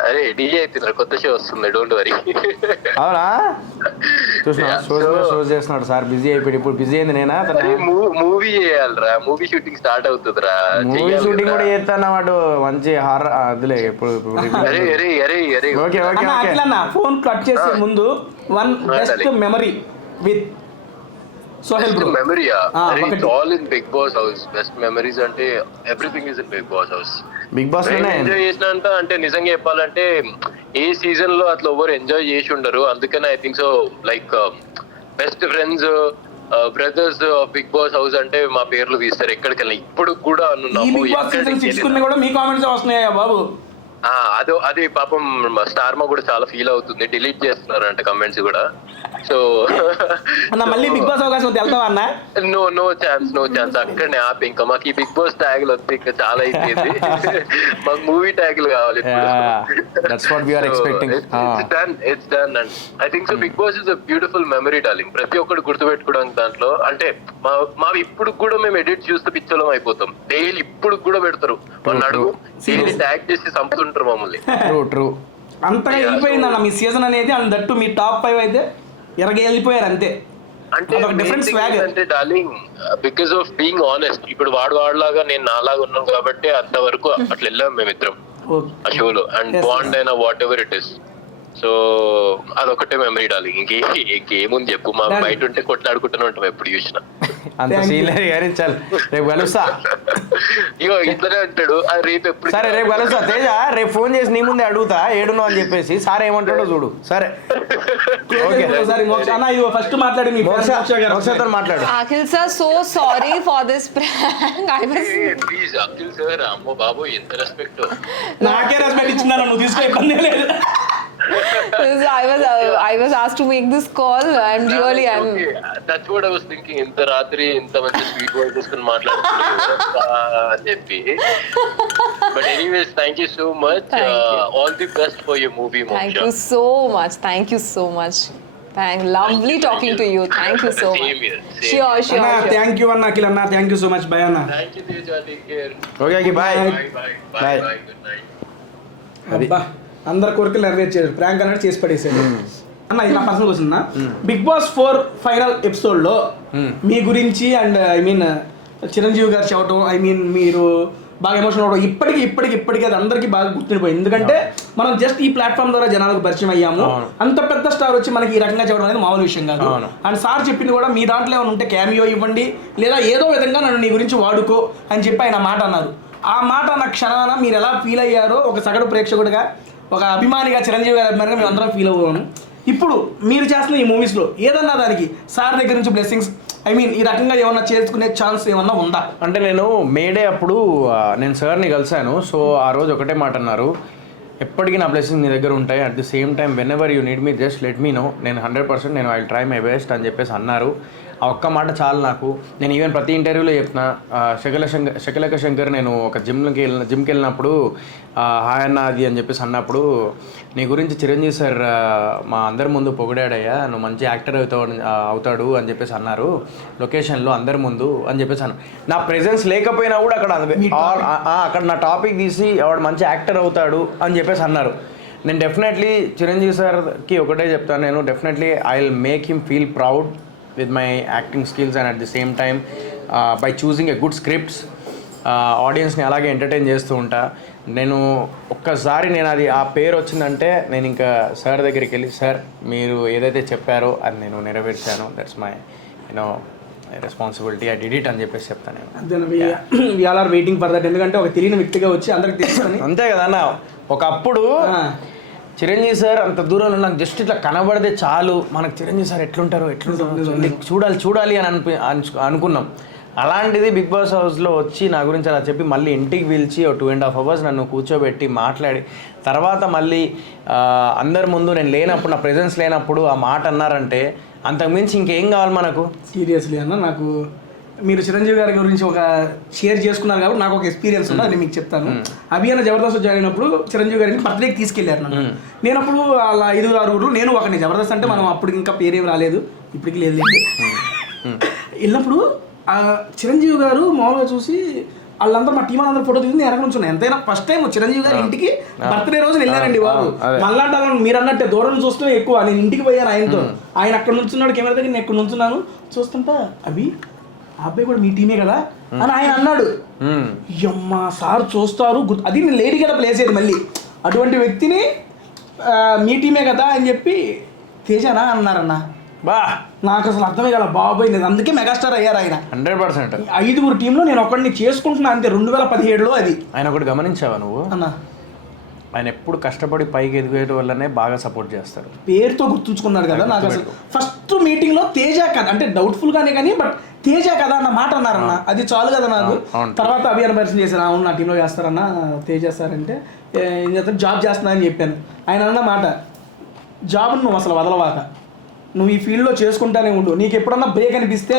అరే డీజే అవుతున్నారు, కొత్త షో వస్తుంది, డోంట్ వరీ. అవునా? చూసినా షోస్ చేస్తున్నాడు సార్, బిజీ అయిపోయి. ఇప్పుడు బిజీ అయింది నేనా? మూవీ చేయాలరా, మూవీ షూటింగ్ స్టార్ట్ అవుతుందిరా. మూవీ షూటింగ్ కూడా చేస్తాను వాడు, మంచి హారర్ అదిలే. ఇప్పుడు ఫోన్ కట్ చేసే ముందు one best memory with Sohail bro. Memory, it's all in Big Boss House. Best memories ante everything is in Big Boss House. Big Boss enjoy చేసినంత అంటే నిజంగా చెప్పాలంటే ఏ సీజన్ లో అట్లా ఎవరు ఎంజాయ్ చేసి ఉండరు. అందుకని I think so like best friends brothers Big Boss house అంటే మా పేర్లు తీస్తారు ఎక్కడికెళ్ళినా. ఇప్పుడు కూడా ఈ బిగ్ బాస్ సీజన్ 6 కూడా మీ కామెంట్స్ వస్తున్నాయా బాబు? అది పాపం స్టార్మా కూడా చాలా ఫీల్ అవుతుంది, డిలీట్ చేస్తున్నారు అంటే కమెంట్స్ కూడా. సో అన్న మళ్ళీ బిగ్ బాస్ అవకాశం వస్తే వెళ్తావా అన్న? నో ఛాన్స్ అక్కడనే ఆపి. ఇంకా మాకు ఈ బిగ్ బాస్ ట్యాగ్లు వస్తే ఇంకా చాలా అయిపోయింది. మాకు మూవీ ట్యాగ్లు కావాలి. It's done and I think so Big Boss is a beautiful memory darling. ప్రతి ఒక్కటి గుర్తుపెట్టుకోవడానికి దాంట్లో అంటే మావి ఇప్పుడు కూడా మేము ఎడిట్ చూస్తే పిచ్చోళం అయిపోతాం. డైలీ ఇప్పుడు కూడా పెడతారు మన అడుగు డైలీ ట్యాగ్ చేసి చంపుతుంటారు మమ్మల్ని. ట్రూ అంతగా వెళ్ళిపోయిందన్న మీ సీజన్ అనేది. అండ్ దట్టు మీ టాప్ 5 అయితే ఎరగ వెళ్ళిపోయారు అంతే. అంటే darling because of being honest, ఇప్పుడు వాడులాగా నేను నాలాగా ఉన్నాను కాబట్టి అంతవరకు అట్లా వెళ్ళాం మేమిద్దరం ఆ షోలో. అండ్ బాండ్ అయినా what ever it is. So అదొకటే మెమరీ డార్లింగ్. ఇంకేముంది చెప్పు, మా బయట ఉంటే కొట్లాడుకుంటూనే ఉంటాం ఎప్పుడు చూసినా. అంత సీనియర్ గారి చాలు, రేపు కలుస్తా. ఇగో ఇట్లనే అంటాడు. రేపు ఎప్పుడు సరే రేపు కలుస్తా తేజ. రేపు ఫోన్ చేసి నీ ముందే అడుగుతా ఏడునో అని చెప్పేసి. సార్ ఏమంటాడో చూడు. సరే ఫస్ట్ మాట్లాడి మీ మోక్షతో మాట్లాడు. Akhil sir, so sorry for this prank. Please Akhil sir, అమ్మో బాబు ఎంత రెస్పెక్ట్. నాకే రెస్పెక్ట్ ఇచ్చినా నువ్వు తీసుకో, ఇబ్బంది లేదు. I was asked to make this call and really I'm that's what I was thinking. ఇంత రాత్రి ఇంత మంచి స్వీట్ వాయిస్ తీసుకుని మాట్లాడుతున్నా అని చెప్పి. But anyways, thank you so much. All the best for your movie, Moksha. Thank you so much. Lovely talking to you. Thank you so much. Same here. Sure. Thank you అన్న అఖిల్ అన్న. Thank you so much. Bye అన్న. Thank you, Teja. Take care. Okay bye. Bye. Good night. అబ్బా అందరు కోరికలు నెరవేర్చారు. Prank అన్నట్టు చేసి పడేసాడు అన్న. ఇలా personal question Big Boss 4 final episode లో మీ గురించి అండ్ ఐ మీన్ చిరంజీవి గారు చెప్పడం, ఐ మీన్ మీరు బాగా ఎమోషనల్ అవడం ఇప్పటికి అది అందరికీ బాగా గుర్తుండిపోయింది. ఎందుకంటే మనం జస్ట్ ఈ ప్లాట్ఫామ్ ద్వారా జనాలకు పరిచయం అయ్యాము. అంత పెద్ద స్టార్ వచ్చి మనకి ఈ రకంగా చెప్పడం అనేది మామూలు విషయం కాదు. అండ్ సార్ చెప్పింది కూడా, మీ దాంట్లో ఏమైనా ఉంటే క్యామియో ఇవ్వండి లేదా ఏదో విధంగా నన్ను నీ గురించి వాడుకో అని చెప్పి ఆయన మాట అన్నారు. ఆ మాట అన్న క్షణాన మీరు ఎలా ఫీల్ అయ్యారో ఒక సగటు ప్రేక్షకుడిగా, ఒక అభిమానిగా, చిరంజీవి గారి అభిమానిగా మేము అందరం ఫీల్ అవ్వను. ఇప్పుడు మీరు చేస్తున్న ఈ మూవీస్లో ఏదన్నా దానికి సార్ దగ్గర నుంచి బ్లెస్సింగ్స్, ఐ మీన్ ఈ రకంగా ఏమన్నా చేసుకునే ఛాన్స్ ఏమన్నా ఉందా? అంటే నేను మేడే అప్పుడు నేను సార్ని కలిశాను. సో ఆ రోజు ఒకటే మాట అన్నారు, ఎప్పటికీ నా బ్లెస్సింగ్ నీ దగ్గర ఉంటాయి. At the same time whenever you need me just let me know. నేను 100% నేను I will try my best అని చెప్పేసి అన్నారు. ఆ ఒక్క మాట చాలు నాకు. నేను ఈవెన్ ప్రతి ఇంటర్వ్యూలో చెప్తున్నా. శకలక శంకర్ నేను ఒక జిమ్కి వెళ్ళినప్పుడు హాయ్ అన్న అది అని చెప్పేసి అన్నప్పుడు, నీ గురించి చిరంజీవి సార్ మా అందరి ముందు పొగిడాడయ్యా, నువ్వు మంచి యాక్టర్ అవుతాడు అని చెప్పేసి అన్నారు లొకేషన్లో అందరి ముందు అని చెప్పేసి అన్న. నా ప్రెజెన్స్ లేకపోయినా కూడా అక్కడ నా టాపిక్ తీసి వాడు మంచి యాక్టర్ అవుతాడు అని చెప్పేసి అన్నారు. నేను డెఫినెట్లీ చిరంజీవి సార్కి ఒకటే చెప్తాను, నేను definitely I will make him feel proud with my acting skills and at the same time by choosing a good scripts ఆడియన్స్ని అలాగే ఎంటర్టైన్ చేస్తూ ఉంటా. నేను ఒక్కసారి నేను అది ఆ పేరు వచ్చిందంటే నేను ఇంకా సార్ దగ్గరికి వెళ్ళి, సార్ మీరు ఏదైతే చెప్పారో అది నేను నెరవేర్చాను, that's my responsibility, I did it అని చెప్పేసి చెప్తాను నేను. We all are waiting for that. ఎందుకంటే ఒక తెలియని వ్యక్తిగా వచ్చి అందరికి తెలుసుకొని అంతే కదా అన్న. ఒకప్పుడు చిరంజీవి సార్ అంత దూరంలో నాకు జస్ట్ ఇట్లా కనబడితే చాలు, మనకు చిరంజీవి సార్ ఎట్లుంటారో చూడాలి అని అనుకున్నాం. అలాంటిది బిగ్ బాస్ హౌస్లో వచ్చి నా గురించి అలా చెప్పి మళ్ళీ ఇంటికి పిలిచి 2.5 hours నన్ను కూర్చోబెట్టి మాట్లాడి తర్వాత మళ్ళీ అందరి ముందు నేను లేనప్పుడు, నా ప్రెజెన్స్ లేనప్పుడు ఆ మాట అన్నారంటే అంతకుమించి ఇంకేం కావాలి మనకు? సీరియస్లీ అన్న, నాకు మీరు చిరంజీవి గారి గురించి ఒక షేర్ చేసుకున్నారు కాబట్టి నాకు ఒక ఎక్స్పీరియన్స్ ఉంది, అది మీకు చెప్తాను. అభియాన జబర్దస్త్ జాయిన్ అయినప్పుడు చిరంజీవి గారిని బర్త్డేకి తీసుకెళ్ళారు నన్ను. నేను అప్పుడు అలా 5-6 నేను ఒకరిని. జబర్దస్త్ అంటే మనం అప్పుడు ఇంకా పేరేం రాలేదు, ఇప్పటికి లేదు. వెళ్ళినప్పుడు చిరంజీవి గారు మామూలుగా చూసి వాళ్ళందరూ మా టీం అందరూ ఫోటో తీసుకుని ఎరగ నుంచున్నాయి. ఎంతైనా ఫస్ట్ టైం చిరంజీవి గారి ఇంటికి బర్త్డే రోజు వెళ్ళానండి బాబు. మళ్ళాంటి మీరు అన్నట్టే దూరం చూస్తూనే ఎక్కువ. నేను ఇంటికి పోయాను ఆయనతో. ఆయన అక్కడ నుంచున్నాడు కెమెరా దగ్గర, నేను ఎక్కడ నుంచున్నాను చూస్తుంటా, అవి ఆ అబ్బాయి కూడా మీ టీమే కదా అని ఆయన అన్నాడు. అమ్మా సార్ చూస్తారు, అది నేను లేడీ కదా ప్లేస్ అయ్యేది. మళ్ళీ అటువంటి వ్యక్తిని మీ టీమే కదా అని చెప్పి తేజానా అన్నారన్న. బా నాకు అసలు అర్థమే కదా బాబాయ్, నేను అందుకే మెగాస్టార్ అయ్యారు ఆయన. 100%. 5 టీంలో నేను ఒకడిని చేసుకుంటున్నా అంతే, 2017లో అది. ఆయన ఒకటి గమనించావా నువ్వు? అన్న ఆయన ఎప్పుడు కష్టపడి పైకి ఎదిగేయడం వల్లనే బాగా సపోర్ట్ చేస్తారు. పేరుతో గుర్తుంచుకున్నాడు కదా. నాకు అసలు ఫస్ట్ మీటింగ్లో తేజ కదా అంటే డౌట్ఫుల్గానే కానీ బట్ తేజ కదా అన్న మాట అన్నారన్న, అది చాలు కదా నాకు. తర్వాత అభియాన్ పరిచయం చేశాను, అవును నా టీంలో చేస్తారన్న తేజ సార్ అంటే, ఏం చేస్తారు జాబ్ చేస్తున్నా అని చెప్పాను. ఆయన అన్న మాట, జాబ్ నువ్వు అసలు వదలవాక, నువ్వు ఈ ఫీల్డ్లో చేసుకుంటానే ఉండు, నీకు ఎప్పుడన్నా బ్రేక్ అనిపిస్తే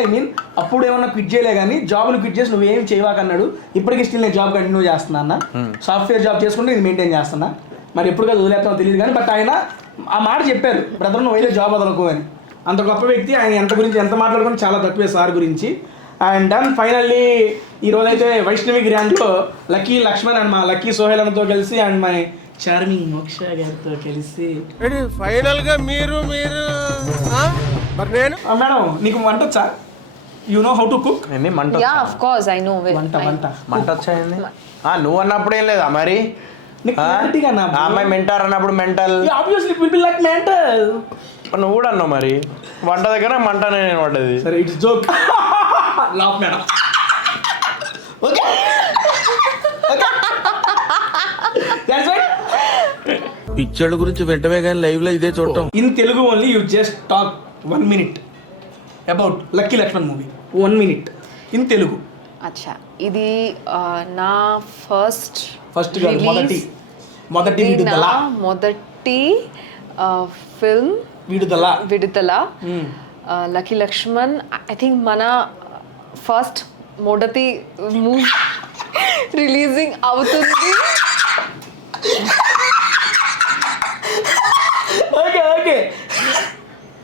అప్పుడు ఏమన్నా క్విట్ చేయలే కానీ జాబ్ను క్విట్ చేసి నువ్వేం చేయవాకన్నాడు. ఇప్పటికీ స్టిల్ నేను జాబ్ కంటిన్యూ చేస్తున్నా అన్న, సాఫ్ట్వేర్ జాబ్ చేసుకుంటే నేను మెయింటైన్ చేస్తున్నా, మరి ఎప్పుడు కదా వదిలేస్తామో తెలియదు కానీ బట్ ఆయన ఆ మాట చెప్పారు, బ్రదర్ నువ్వు అయితే జాబ్ వదలకు అని. అంత గొప్ప వ్యక్తి ఆయన, ఎంత మాట్లాడుకుని చాలా తక్కువే సార్ గురించి. అండ్ డన్ ఫైనల్లీ ఈరోజైతే వైష్ణవి గ్రాండ్లో లక్కీ లక్ష్మణ్ అండ్ మా లక్కీ సోహెల్ అన్నతో కలిసి అండ్ మై చార్మింగ్ మోక్ష గారితో కలిసి ఫైనల్ గా మీరు మరి నేను మేడం నీకు వంట వచ్చా? You know how to cook? మంట Yeah, of course, I know. మంట వచ్చాయండి. నువ్వు అన్నప్పుడు ఏం లేదా మరి? నీకు క్లారిటీగా నా ఆ అమ్మాయి మెంటార్ అన్నప్పుడు mental, obviously will be like mental. నువ్వు కూడా అన్నావు మరి వంట దగ్గర మంట నేను పడ్డది. సరే it's joke. Laugh madam. Okay okay that's right. పిక్చర్ల గురించి వెంటనే కానీ లైవ్ లో ఇదే చూడటం. In Telugu only you just talk 1 minute about lucky Lakshman movie. 1 minute in Telugu. అచ్చా, ఇది నా ఫస్ట్ మొదటి ఫిల్మ్ విడుదల. Hmm. Lucky Lakshman I think మన ఫస్ట్ మొదటి మూవీ రిలీజింగ్ అవుతుంది. ఓకే ఓకే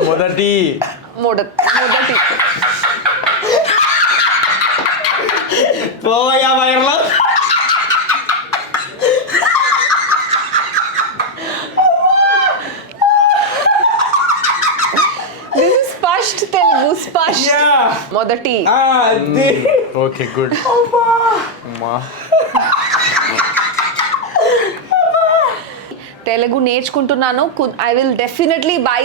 మొదటి పోయా వైర్లో. This is స్పష్ట్ తెలుగు, స్పష్ట్ మొదటి. Okay good. తెలుగు నేర్చుకుంటున్నాను. I will definitely by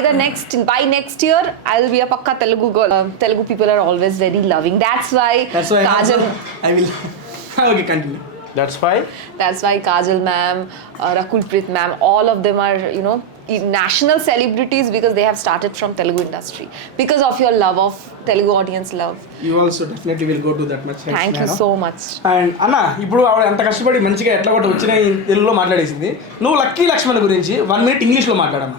next year I will be a పక్కా Telugu girl. Telugu people are always very loving. That's why Kajal. I will. Okay, continue. That's why Kajal ma'am, Rakul Preet ma'am, all of them are, national celebrities because they have started from Telugu industry because of your love of Telugu audience love. You also definitely will go to that much. Thank you so much. And అన్న ఇప్పుడు ఆవిడ ఎంత కష్టపడి మంచిగా ఎట్లా కూడా వచ్చిన తెలుగులో మాట్లాడేసింది. నువ్వు లక్కీ లక్ష్మణ్ గురించి 1 minute ఇంగ్లీష్లో మాట్లాడమ్మా.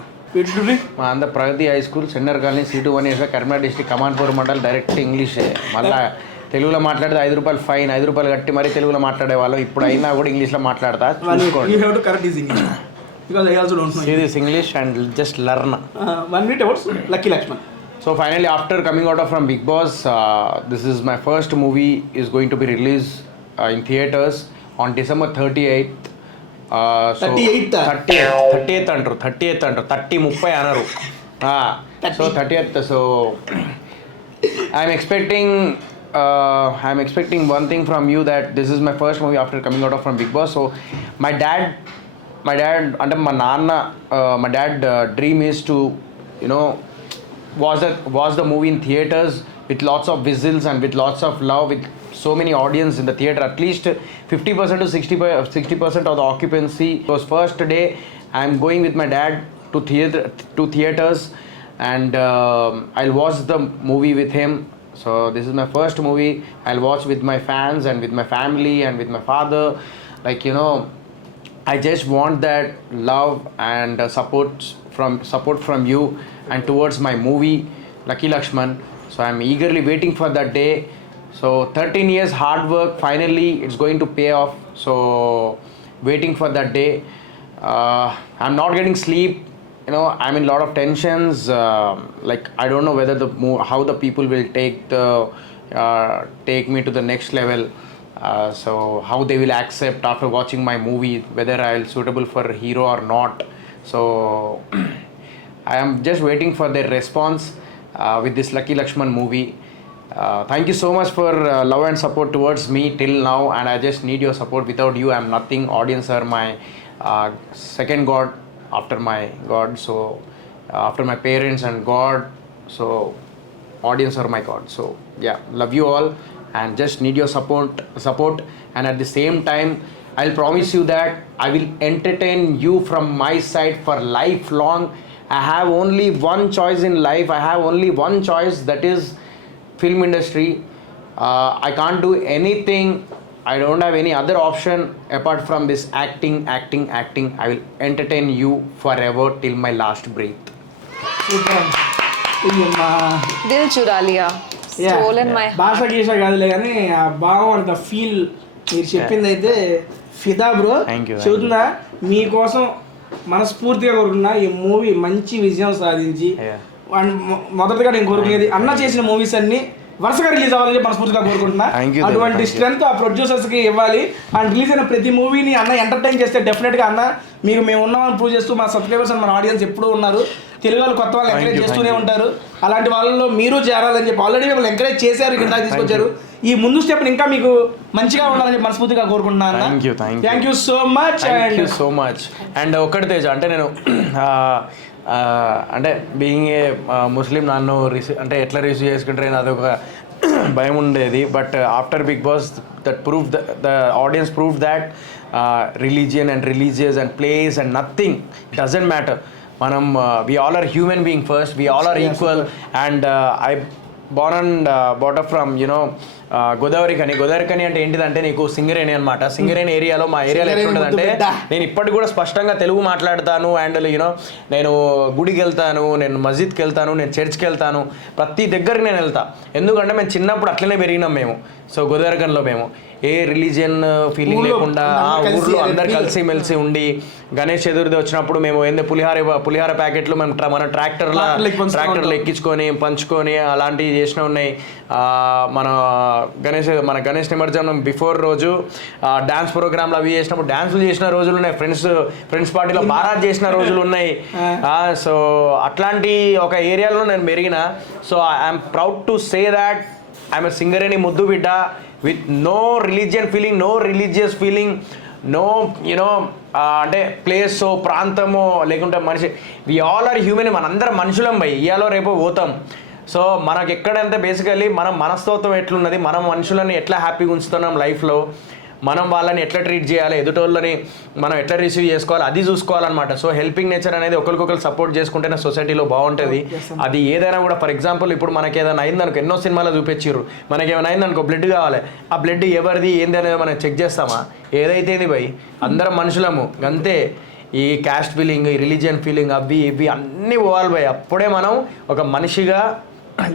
మా అంద Pragathi high school centre colony C2 Karimnagar district Kamanpur mandal direct ఇంగ్లీషే. మళ్ళీ తెలుగులో మాట్లాడితే 5 రూపాయలు ఫైన్, 5 రూపాయలు కట్టి మరీ తెలుగులో మాట్లాడే వాళ్ళం. ఇప్పుడు అయినా కూడా ఇంగ్లీష్లో మాట్లాడతా. You have to correct this English because I also don't know. See this English and just learn. 1 minute about Lucky Lakshman. So finally, after coming out from Big Boss, this is my first movie is going to be released in theaters on December 38th. 38th అంటారు 30 అనరు. So 30th. So I'm expecting one thing from you, that this is my first movie after coming out from Big Boss. So my dad అంటే మా నాన్న my dad dream is to watch the movie in theaters with lots of whistles and with lots of love, with so many audience in the theater, at least 50% to 60% of the occupancy. It was first day I'm going with my dad to theaters and I'll watch the movie with him. So this is my first movie I'll watch with my fans and with my family and with my father. I just want that love and support from you and towards my movie Lucky Lakshman. So I'm eagerly waiting for that day. So 13 years hard work, finally it's going to pay off. So waiting for that day. I'm not getting sleep. I'm in a lot of tensions. I don't know whether how the people will take me to the next level. So how they will accept after watching my movie, whether I'll suitable for hero or not. So I am just waiting for their response with this Lucky Lakshman movie. Thank you so much for love and support towards me till now, and I just need your support. Without you I'm nothing. Audience are my second god after my god. So after my parents and god, so audience are my god. So yeah, love you all and just need your support and at the same time I'll promise you that I will entertain you from my side for lifelong. I have only one choice in life. I have only one choice, that is film industry. I can't do anything. I don't have any other option apart from this acting. I will entertain you forever till my last breath. Super. ఇయ్యమ్మా. Dil chura liya. Stolen my heart. భాష గీష కాదులే కానీ ఆ భావం అంత feel మీరు చెప్పింది అయితే ఫిదా బ్రో. Thank you. చెబుతున్నా మీకోసం మనస్ఫూర్తిగా కోరుకున్నా ఈ మూవీ మంచి విజయం సాధించి Yeah. మొదటగా నేను కోరుకునేది అన్న చేసిన మూవీస్ అన్ని వరుసగా రిలీజ్ అవ్వాలని మనస్ఫూర్తిగా కోరుకుంటున్నా. Thank you, అటువంటి thank you. స్ట్రెంత్ ఆ ప్రొడ్యూసర్స్ కి ఇవ్వాలి. అండ్ రిలీజ్ అయిన ప్రతి మూవీని అన్న ఎంటర్టైన్ చేస్తే డెఫినెట్ గా అన్న మీకు మేము ఉన్నామని ప్రూవ్ చేస్తూ మా సబ్స్క్రైబర్స్ అండ్ మన ఆడియన్స్ ఎప్పుడూ ఉన్నారు. తెలుగు వాళ్ళు కొత్త వాళ్ళు ఎంకరేజ్ చేస్తూనే ఉంటారు. అలాంటి వాళ్ళలో మీరు చేరాలని చెప్పి ఆల్రెడీ మిమ్మల్ని ఎంకరేజ్ చేశారు, ఇక్కడ తీసుకొచ్చారు. ఈ ముందు స్టెప్ ఇంకా మీకు మంచిగా ఉండాలని చెప్పి మనస్ఫూర్తిగా కోరుకుంటున్నాను. Thank you so much. Thank you so much. And ఒక్కటి తేజ, అంటే నేను అంటే బీయింగ్ ఏ ముస్లిం నన్ను అంటే ఎట్లా రిసీవ్ చేసుకుంటారు అదొక భయం ఉండేది. But after big Boss that prove the audience prove that religion and religious and place and nothing doesn't matter. మనం we all are human being first, we all are equal. And I born and brought up from Godavari కని అంటే ఏంటిదంటే నీకు సింగరేణి అనమాట. సింగరేణి ఏరియాలో మా ఏరియాలో ఎట్లుంటుందంటే నేను ఇప్పటికి కూడా స్పష్టంగా తెలుగు మాట్లాడతాను. అండ్ నేను గుడికి వెళ్తాను, నేను మస్జిద్కి వెళ్తాను, నేను చర్చ్కి వెళ్తాను, ప్రతి దగ్గరికి నేను వెళ్తా. ఎందుకంటే మేము చిన్నప్పుడు అట్లనే పెరిగినాం మేము. సో గోదావరికన్లో మేము ఏ రిలీజియన్ ఫీలింగ్ లేకుండా ఊర్లో అందరు కలిసి మెలిసి ఉండి గణేష్ చతుర్థి వచ్చినప్పుడు మేము ఏంది పులిహార ప్యాకెట్లు మనం మన ట్రాక్టర్లు ఎక్కించుకొని పంచుకొని అలాంటివి చేసిన ఉన్నాయి. మన గణేష్ నిమజ్జనం బిఫోర్ రోజు డ్యాన్స్ ప్రోగ్రాంలు అవి చేసినప్పుడు డ్యాన్సులు చేసిన రోజులు ఉన్నాయి. ఫ్రెండ్స్ పార్టీలో బారాత్ చేసిన రోజులు ఉన్నాయి. సో అట్లాంటి ఒక ఏరియాలో నేను పెరిగిన. So I'm proud to say that I'm a Singareni ముద్దు బిడ్డ with no religion feeling, no religious feeling, no అంటే ప్లేసో ప్రాంతమో లేకుంటే మనిషి, వి ఆల్ ఆర్ హ్యూమన్. మనందరం మనుషులం పోయి ఇయాలో రేపో పోతాం. సో మనకు ఎక్కడంటే బేసికలీ మనం మనస్తత్వం ఎట్లున్నది, మనం మనుషులని ఎట్లా హ్యాపీగా ఉంచుతున్నాం లైఫ్లో, మనం వాళ్ళని ఎట్లా ట్రీట్ చేయాలి, ఎదుటోళ్ళని మనం ఎట్లా రిసీవ్ చేసుకోవాలి, అది చూసుకోవాలన్నమాట. సో హెల్పింగ్ నేచర్ అనేది ఒకరికొకరు సపోర్ట్ చేసుకుంటేనే సొసైటీలో బాగుంటుంది. అది ఏదైనా కూడా ఫర్ ఎగ్జాంపుల్ ఇప్పుడు మనకి ఏదైనా అయిందనుకో, ఎన్నో సినిమాలో చూపించారు, మనకి ఏమైనా అయిందనుకో బ్లడ్ కావాలి, ఆ బ్లడ్ ఎవరిది ఏంది అనేది మనం చెక్ చేస్తామా? ఏదైతేది భయ్ అందరం మనుషులము అంతే. ఈ క్యాస్ట్ ఫీలింగ్, ఈ రిలీజియన్ ఫీలింగ్ అవి ఇవి అన్నీ పోవాలి భయ్. అప్పుడే మనం ఒక మనిషిగా,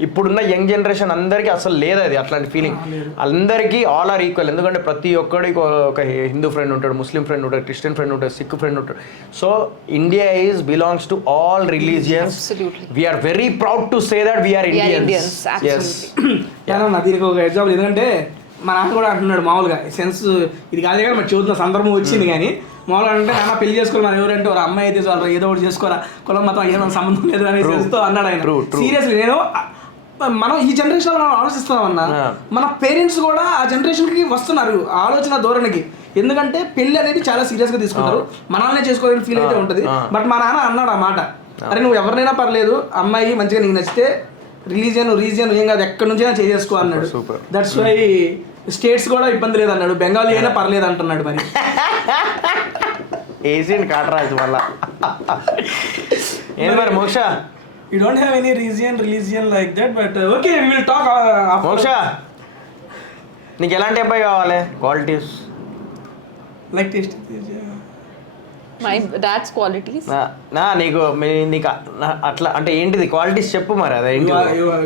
ఇప్పుడున్న యంగ్ జనరేషన్ అందరికీ అసలు లేదు అది అట్లాంటి ఫీలింగ్. అందరికీ ఆల్ ఆర్ ఈక్వల్. ఎందుకంటే ప్రతి ఒక్కడికి ఒక హిందూ ఫ్రెండ్ ఉంటాడు, ముస్లిం ఫ్రెండ్ ఉంటాడు, క్రిస్టియన్ ఫ్రెండ్ ఉంటాడు, సిక్ ఫ్రెండ్ ఉంటాడు. So India is belongs to all religions. We are very proud to say that we are Indians. దీనికి ఒక ఎగ్జాంపుల్ ఎందుకంటే మా నాన్న కూడా అంటున్నాడు మామూలుగా సెన్స్ ఇది కాదు కానీ మరి చదువుతున్న సందర్భం వచ్చింది. కానీ మామూలుగా అంటే నాన్న పెళ్లి చేసుకోవాలి ఎవరంటే ఒక అమ్మాయి అయితే చాలు, ఏదో ఒకటి చేసుకోరా, కులం మతం ఏమైనా సంబంధం లేదు అనే సెన్స్తో అన్నాడు ఆయన. సీరియస్లీ నేను మనం ఈ జనరేషన్ మనం ఆలోచిస్తున్నామన్నా, మన పేరెంట్స్ కూడా ఆ జనరేషన్కి వస్తున్నారు ఆలోచన ధోరణికి. ఎందుకంటే పెళ్లి అనేది చాలా సీరియస్గా తీసుకుంటారు, మనల్నే చేసుకోవాలని ఫీల్ అయితే ఉంటుంది. బట్ మా నాన్న అన్నాడు ఆ మాట, అరే నువ్వు ఎవరినైనా పర్లేదు, అమ్మాయి మంచిగా నీకు నచ్చితే రీజియన్ ఏం కాదు, ఎక్కడి నుంచైనా చేసుకో అన్నాడు. దట్స్ వై స్టేట్స్ కూడా ఇబ్బంది లేదు అన్నాడు, బెంగాలీ అయినా పర్లేదు అంటున్నాడు. మరి ఏసియన్ కాటరాజు వల్ల ఏం మరి మోక్ష, you don't have any religion like that, but okay, we will talk after. మోక్ష నీకు ఎలాంటి అబ్బాయి కావాలి? Qualities like taste. My dad's qualities. నీకు అట్లా అంటే ఏంటిది క్వాలిటీస్ చెప్పు మరి. అదేంటి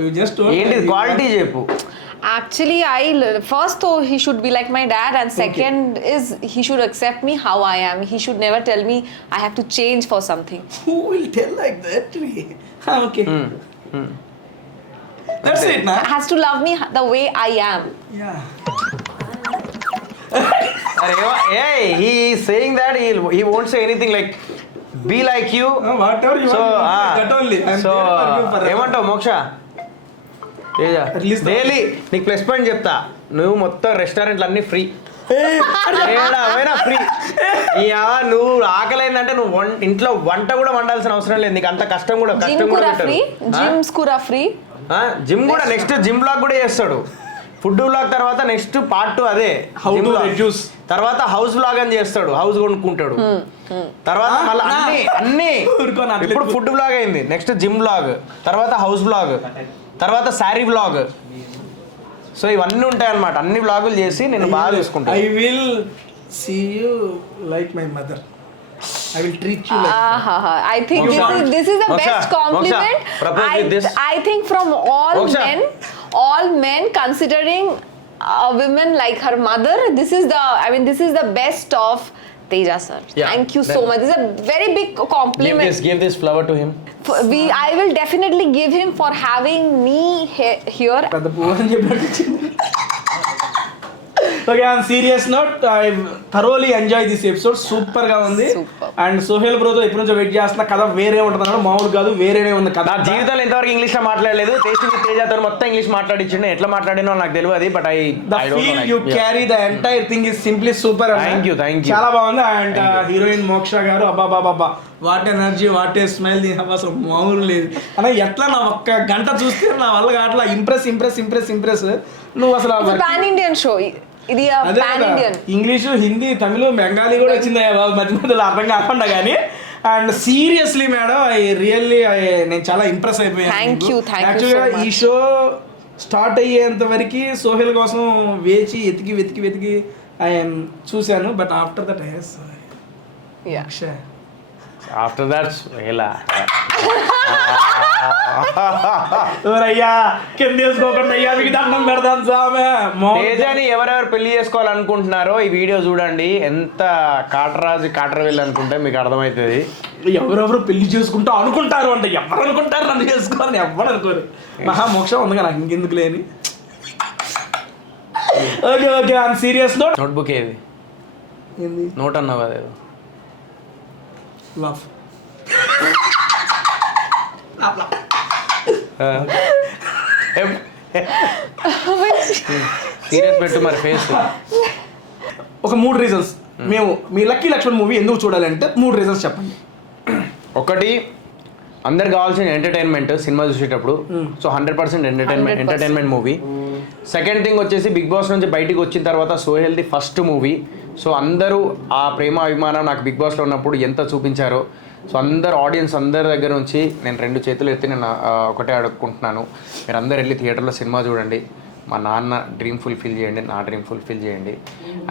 You just told ఏంటిది క్వాలిటీ చెప్పు. Actually, first though he should be like my dad, and second is he should accept me how I am. He should never tell me I have to change for something. Who will tell like that? Okay. That's it, na? Has to love me the way I am. Yeah. He is saying that he won't say anything like be like you. Whatever you want, that only. I'm so there for you forever. ఏమంటావు మోక్ష? Daily నీకు plus point చెప్తా, నువ్వు మొత్తం రెస్టారెంట్లు అన్నీ free. Free. నువ్వు ఆకలైందంటే నువ్వు ఇంట్లో వంట కూడా వండాల్సిన అవసరం లేదు, నీకు అంత కష్టం కూడా ఫ్రీ. జిమ్ కూడా నెక్స్ట్ జిమ్ బ్లాగ్ కూడా చేస్తాడు. ఫుడ్ బ్లాగ్ తర్వాత నెక్స్ట్ పార్ట్ 2 అదే హౌ టు రెడ్యూస్, తర్వాత హౌస్ బ్లాగ్ అని చేస్తాడు, హౌస్ కొనుక్కుంటాడు. తర్వాత మళ్ళీ అన్ని ఇప్పుడు ఫుడ్ బ్లాగ్ అయింది, నెక్స్ట్ జిమ్ బ్లాగ్, తర్వాత హౌస్ బ్లాగ్, తర్వాత శారీ బ్లాగ్. సో ఇవన్నీ ఉంటాయి అన్నమాట. అన్ని బ్లాగులు చేసి నేను బాగా చూసుకుంటాను. I will see you like my mother. I will treat you like I think this is the best compliment. I think from all men considering a woman like her mother, this is the best of Teja sir. Yeah, thank you so much. This is a very big compliment. Give this flower to him. I will definitely give him for having me here. పెద్ద పువ్వు అని చెప్పినట్టు. Okay, on serious note, I thoroughly enjoy this episode. Super గా ఉంది. And Sohel బ్రోతో ఎప్పటి నుంచో wait చేస్తున్న కథ వేరే ఉంటుంది అన్నాడు, మామూలు కాదు, వేరేనే ఉంది కథ. నా జీవితంలో ఇంతవరకు ఇంగ్లీష్ లో మాట్లాడలేదు. తేజతో మొత్తం ఇంగ్లీష్ మాట్లాడించిండు, ఎట్లా మాట్లాడినో నాకు తెలియదు. But you carry the entire thing is simply super. Thank you. చాలా బాగుంది. అండ్ హీరోయిన్ మోక్ష గారు, అబ్బాబాబా, what energy, what a smile, దీని అసలు మామూలు లేదు అన్న. ఎట్లా నా ఒక్క గంట చూస్తే నా వల్ల అట్లా ఇంప్రెస్. నువ్వు అసలు పాన్ ఇండియన్ షో ఇది, పాన్ ఇండియన్. ఇంగ్లీషు, హిందీ, తమిళ, బెంగాలీ కూడా వచ్చింది మధ్య మధ్యలో అర్థం కాకుండా. కానీ అండ్ సీరియస్లీ మేడం, నేను చాలా ఇంప్రెస్ అయిపోయాను. యాక్చువల్గా ఈ షో స్టార్ట్ అయ్యేంత వరకు సోహెల్ కోసం వేచి వెతికి ఆయన చూశాను. But after that after that కింద వేసుకోకుండా అయ్యా మీకు దండం పెడతాం సామె. తేజని ఎవరెవరు పెళ్లి చేసుకోవాలనుకుంటున్నారో ఈ వీడియో చూడండి. ఎంత కాటరవెల్లి అనుకుంటే మీకు అర్థమవుతుంది. ఎవరెవరు పెళ్లి చేసుకుంటా అనుకుంటారు అంటే ఎవరు అనుకుంటారు నన్ను చేసుకోవాలని ఎవరు అనుకోరు. మోక్షం ఉందిగా నాకు ఇంకెందుకు లేని. Okay on serious note, notebook ఏది? ఏంది నోట్ అన్నావు అదే? లవ్. సీరియస్ పెట్టు మరి ఫేస్. ఒక 3 రీజన్స్ మేము మీ లక్కీ లక్ష్మణ్ మూవీ ఎందుకు చూడాలంటే 3 రీజన్స్ చెప్పండి. ఒకటి, అందరికి కావాల్సిన ఎంటర్టైన్మెంట్ సినిమా చూసేటప్పుడు. So 100% entertainment movie. Second thing వచ్చేసి బిగ్ బాస్ నుంచి బయటికి వచ్చిన తర్వాత సోహెల్ది ఫస్ట్ మూవీ. సో అందరూ ఆ ప్రేమ అభిమానం నాకు బిగ్ బాస్లో ఉన్నప్పుడు ఎంత చూపించారో. సో అందరు ఆడియన్స్ అందరి దగ్గర నుంచి నేను 2 చేతులు ఎత్తి నేను ఒకటే అడుక్కుంటున్నాను, మీరు అందరు వెళ్ళి థియేటర్లో సినిమా చూడండి, మా నాన్న డ్రీమ్ ఫుల్ఫిల్ చేయండి, నా డ్రీమ్ ఫుల్ఫిల్ చేయండి.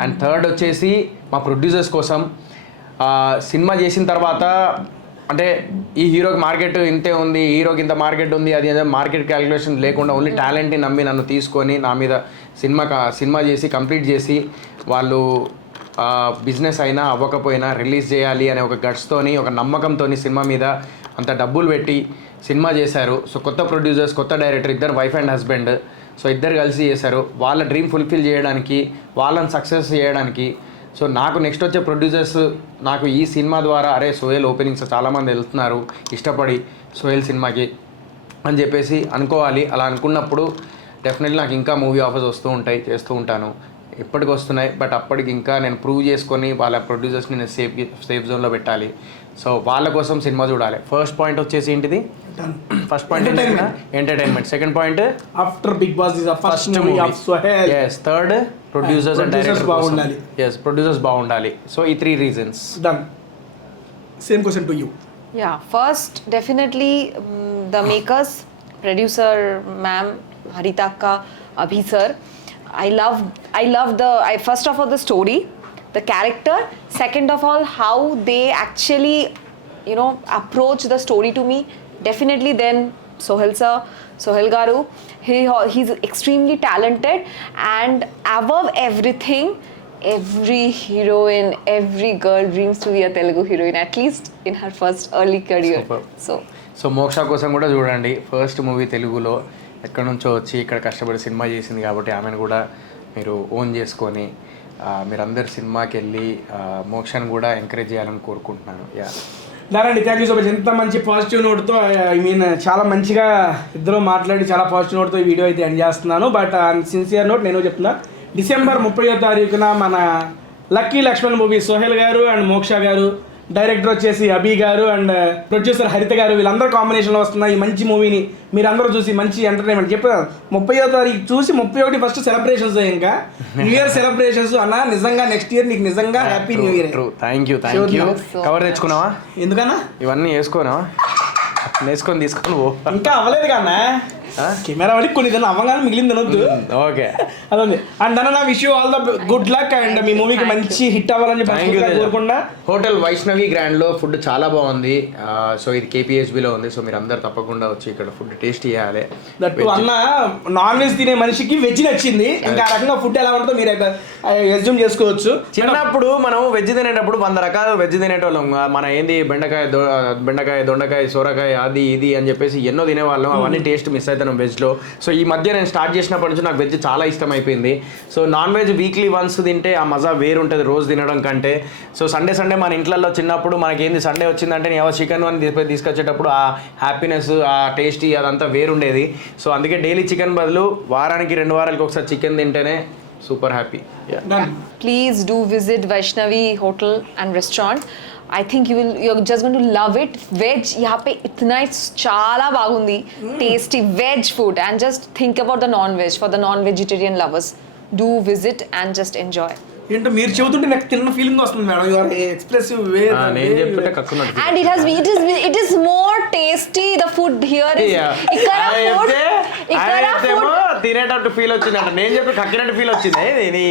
అండ్ థర్డ్ వచ్చేసి మా ప్రొడ్యూసర్స్ కోసం, సినిమా చేసిన తర్వాత అంటే ఈ హీరోకి మార్కెట్ ఇంతే ఉంది, హీరోకి ఇంత మార్కెట్ ఉంది, అది మార్కెట్ క్యాలిక్యులేషన్ లేకుండా ఓన్లీ టాలెంట్ని నమ్మి నన్ను తీసుకొని నా మీద సినిమా చేసి కంప్లీట్ చేసి వాళ్ళు బిజినెస్ అయినా అవ్వకపోయినా రిలీజ్ చేయాలి అనే ఒక గట్స్తోని, ఒక నమ్మకంతో సినిమా మీద అంత డబ్బులు పెట్టి సినిమా చేశారు. సో కొత్త ప్రొడ్యూసర్స్, కొత్త డైరెక్టర్, ఇద్దరు వైఫ్ అండ్ హస్బెండ్. సో ఇద్దరు కలిసి చేశారు వాళ్ళ డ్రీమ్ ఫుల్ఫిల్ చేయడానికి, వాళ్ళని సక్సెస్ చేయడానికి. సో నాకు నెక్స్ట్ వచ్చే ప్రొడ్యూసర్స్ నాకు ఈ సినిమా ద్వారా అరే సోహెల్ ఓపెనింగ్స్ చాలామంది వెళ్తున్నారు ఇష్టపడి సోహెల్ సినిమాకి అని చెప్పేసి అనుకోవాలి. అలా అనుకున్నప్పుడు డెఫినెట్లీ నాకు ఇంకా మూవీ ఆఫర్స్ వస్తూ ఉంటాయి, చేస్తూ ఉంటాను. ఇప్పటికి వస్తున్నాయి, బట్ అప్పటికి ఇంకా నేను ప్రూవ్ చేసుకొని వాళ్ళ ప్రొడ్యూసర్స్ని నేను సేఫ్ జోన్లో పెట్టాలి. సో వాళ్ళ కోసం సినిమా చూడాలి. ఫస్ట్ పాయింట్ వచ్చేసి ఏంటిది? First point entertainment. Second point after big Boss is the first movie of Sohel. yes. Third producers and directors బాగుండాలి. yes, ప్రొడ్యూసర్స్ బాగుండాలి. సో ఈ 3 reasons. Done. Same question to you. Yeah, first definitely the makers, producer ma'am, Harita akka, Abhi sir. I love first of all the story, the character. Second of all, how they actually, approach the story to me. Definitely then Sohel sir, Sohel garu, he's extremely talented, and above everything, every heroine, every girl dreams to be a Telugu heroine, at least in her first early career. So మోక్ష కోసం కూడా చూడండి. First movie తెలుగులో ఎక్కడి నుంచో వచ్చి ఇక్కడ కష్టపడి సినిమా చేసింది కాబట్టి ఆమెను కూడా మీరు ఓన్ చేసుకొని మీరందరు సినిమాకి వెళ్ళి మోక్షను కూడా ఎంకరేజ్ చేయాలని కోరుకుంటున్నాను. దానండి, థ్యాంక్ యూ సో మచ్. ఎంత మంచి పాజిటివ్ నోట్తో, చాలా మంచిగా ఇద్దరు మాట్లాడి చాలా పాజిటివ్ నోట్తో ఈ వీడియో అయితే ఎండ్ చేస్తున్నాను. బట్ సిన్సియర్ నోట్ నేను చెప్తున్నా, డిసెంబర్ 30వ తారీఖున మన లక్కీ లక్ష్మణ్ మూవీ సోహెల్ గారు అండ్ మోక్ష గారు, డైరెక్టర్ వచ్చేసి అభి గారు అండ్ ప్రొడ్యూసర్ హరిత గారు, వీళ్ళందరూ కాంబినేషన్లో వస్తున్న ఈ మంచి మూవీని మీరు అందరూ చూసి మంచి ఎంటర్టైన్మెంట్ చెప్పారు. 30వ తారీఖు చూసి 31 ఫస్ట్ సెలబ్రేషన్స్ ఇంకా న్యూ ఇయర్ సెలబ్రేషన్స్ అన్న. నిజంగా నెక్స్ట్ ఇయర్ నీకు నిజంగా happy new year. Thank you. Cover తెచ్చుకున్నావా? ఎందుకన్నా ఇవన్నీ వేసుకున్నావా? వేసుకొని తీసుకొని పో. ఇంకా అవ్వలేదు కన్నా, కెమెరా వాళ్ళకి కొన్ని దాన్ని అవ్వగానే మిగిలింది తినొద్దు. ఓకే, అదే. అండ్ అన్న నా wish you all the good luck and మీ మూవీకి మంచి హిట్ అవ్వాలని కోరుకుండా. హోటల్ వైష్ణవి గ్రాండ్ లో ఫుడ్ చాలా బాగుంది. సో ఇది కేపీహెచ్బిలో ఉంది. సో మీరు అందరు తప్పకుండా వచ్చి ఇక్కడ ఫుడ్ టేస్ట్ చేయాలి. దట్టు అన్న నాన్ వెజ్ తినే మనిషికి వెజ్ నచ్చింది, ఇంకా ఆ రకంగా ఫుడ్ ఎలా ఉంటుందో మీరు ఎస్యూమ్ చేసుకోవచ్చు. చిన్నప్పుడు మనం వెజ్ తినేటప్పుడు 100 రకాలు వెజ్ తినేటోళ్ళం. మన ఏంది బెండకాయ, దొండకాయ, సోరకాయ, అది ఇది అని చెప్పేసి ఎన్నో తినేవాళ్ళం. అవన్నీ టేస్ట్ మిస్ అవుతాను వెజ్లో. సో ఈ మధ్య నేను స్టార్ట్ చేసినప్పటి నుంచి నాకు వెజ్ చాలా ఇష్టం అయిపోయింది. So non veg weekly once తింటే ఆ మజా వేరు ఉంటుంది రోజు తినడం కంటే. సో సండే మన ఇంట్లలో చిన్నప్పుడు మనకేంది సండే వచ్చిందంటే నేను చికెన్ అని తీసుకొచ్చేటప్పుడు ఆ హ్యాపీనెస్, ఆ టేస్టీ అదంతా వేరుండేది. సో అందుకే డైలీ చికెన్ బదులు వారానికి 2 వారాలకి ఒకసారి చికెన్ తింటేనే super happy. Please do visit Vaishnavi Hotel and Restaurant. I think you're just going to love it. Veg यहाँ पे इतना चाला बागुंदी tasty veg food, and just think about the non-veg for the non-vegetarian lovers. Do visit and just enjoy. ఏంటో మీరు చెబుతుంటే నాకు తిన్న feeling వస్తుంది మేడం. యు ఆర్ ఎక్స్ప్రెసివ్ వే. నేను చెప్తుంటే కక్కున్నట్టు. And it is more tasty. The food here is ikkara food తినేటట్టు feel వచ్చిందంట. నేను చెప్పి కక్కినట్టు ఫీల్ వచ్చింది.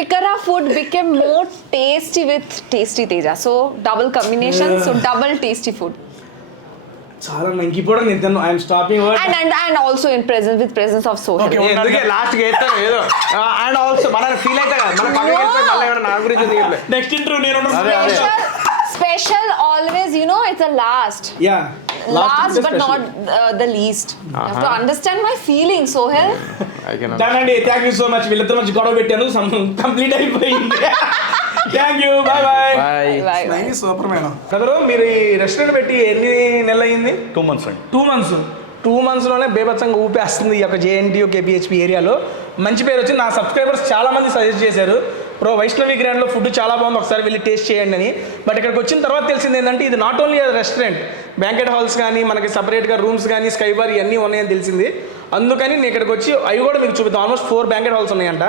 Ikkara food became more tasty with Tasty Teja. So double combination. So double tasty food. చాలా ఇంకిపోవడం నేను తిన్నాను. I'm stopping And also in presence of Sohel. ఎందుకే లాస్ట్ చేస్తాను ఏదో. అండ్ ఆల్సో మన ఫీల్ అయితే కదా మన పక్కకి వెళ్ళిపోయి మళ్ళీ ఏమైనా నా గురించి తీయలేదు. నెక్స్ట్ ఇంటర్వ్యూ నేను Special always, it's the last. Yeah. Last but not the least. You have to understand my feelings, Sohel. దానండి థ్యాంక్ యూ సో మచ్. వీళ్ళతో మంచి గొడవ పెట్టాను, కంప్లీట్ అయిపోయింది. Thank you, bye bye. Super madam. Brother మీరు ఈ restaurant పెట్టి ఎన్ని నెలలు అయింది? 2 months అండి. 2 monthsలోనే బేబత్సంగా ఊపేస్తుంది ఈ యొక్క జేఎన్టీయూ కేపీహెచ్పీ ఏరియాలో. మంచి పేరు వచ్చింది. నా సబ్స్క్రైబర్స్ చాలా మంది సజెస్ట్ చేశారు, బ్రో వైష్ణవి గ్రాండ్లో ఫుడ్ చాలా బాగుంది, ఒకసారి వెళ్ళి టేస్ట్ చేయండి అని. బట్ ఇక్కడికి వచ్చిన తర్వాత తెలిసింది ఏంటంటే ఇది not only restaurant, banquet halls కానీ మనకి సపరేట్గా రూమ్స్ కానీ స్కై బార్ ఇవన్నీ ఉన్నాయని తెలిసింది. అందుకని నేను ఇక్కడికి వచ్చి అవి కూడా మీకు చూపిద్దాం. ఆల్మోస్ట్ 4 బ్యాంకెట్ హాల్స్ ఉన్నాయంట.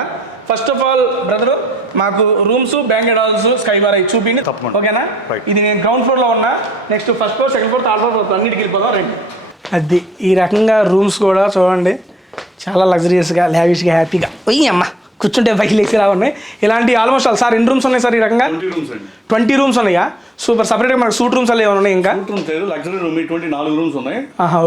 ఫస్ట్ ఆఫ్ ఆల్ బ్రదరు మాకు rooms, banquet halls, sky bar అవి చూపిండి. ఓకేనా? ఇది నేను గ్రౌండ్ ఫ్లోర్లో ఉన్నా. Next first floor, second floor, third floor అన్నిటికి వెళ్ళిపోదాం రండి. అది ఈ రకంగా రూమ్స్ కూడా చూడండి, చాలా లగ్జరియస్గా, లావిష్గా, హ్యాపీగా. అమ్మ కూర్చుంటే పైకి లేచిలా ఉన్నాయి. ఇలాంటి ఆల్మోస్ట్ సార్ ఎన్ని రూమ్స్ ఉన్నాయి సార్ ఈ రకంగా? 20 రూమ్స్ ఉన్నాయా? సూపర్. సపరేట్గా మనకు సూట్ రూమ్స్ అలా ఏమైనా ఉన్నాయి? ఇంకా లగ్జరీ రూమ్ 24 రూమ్స్ ఉన్నాయి.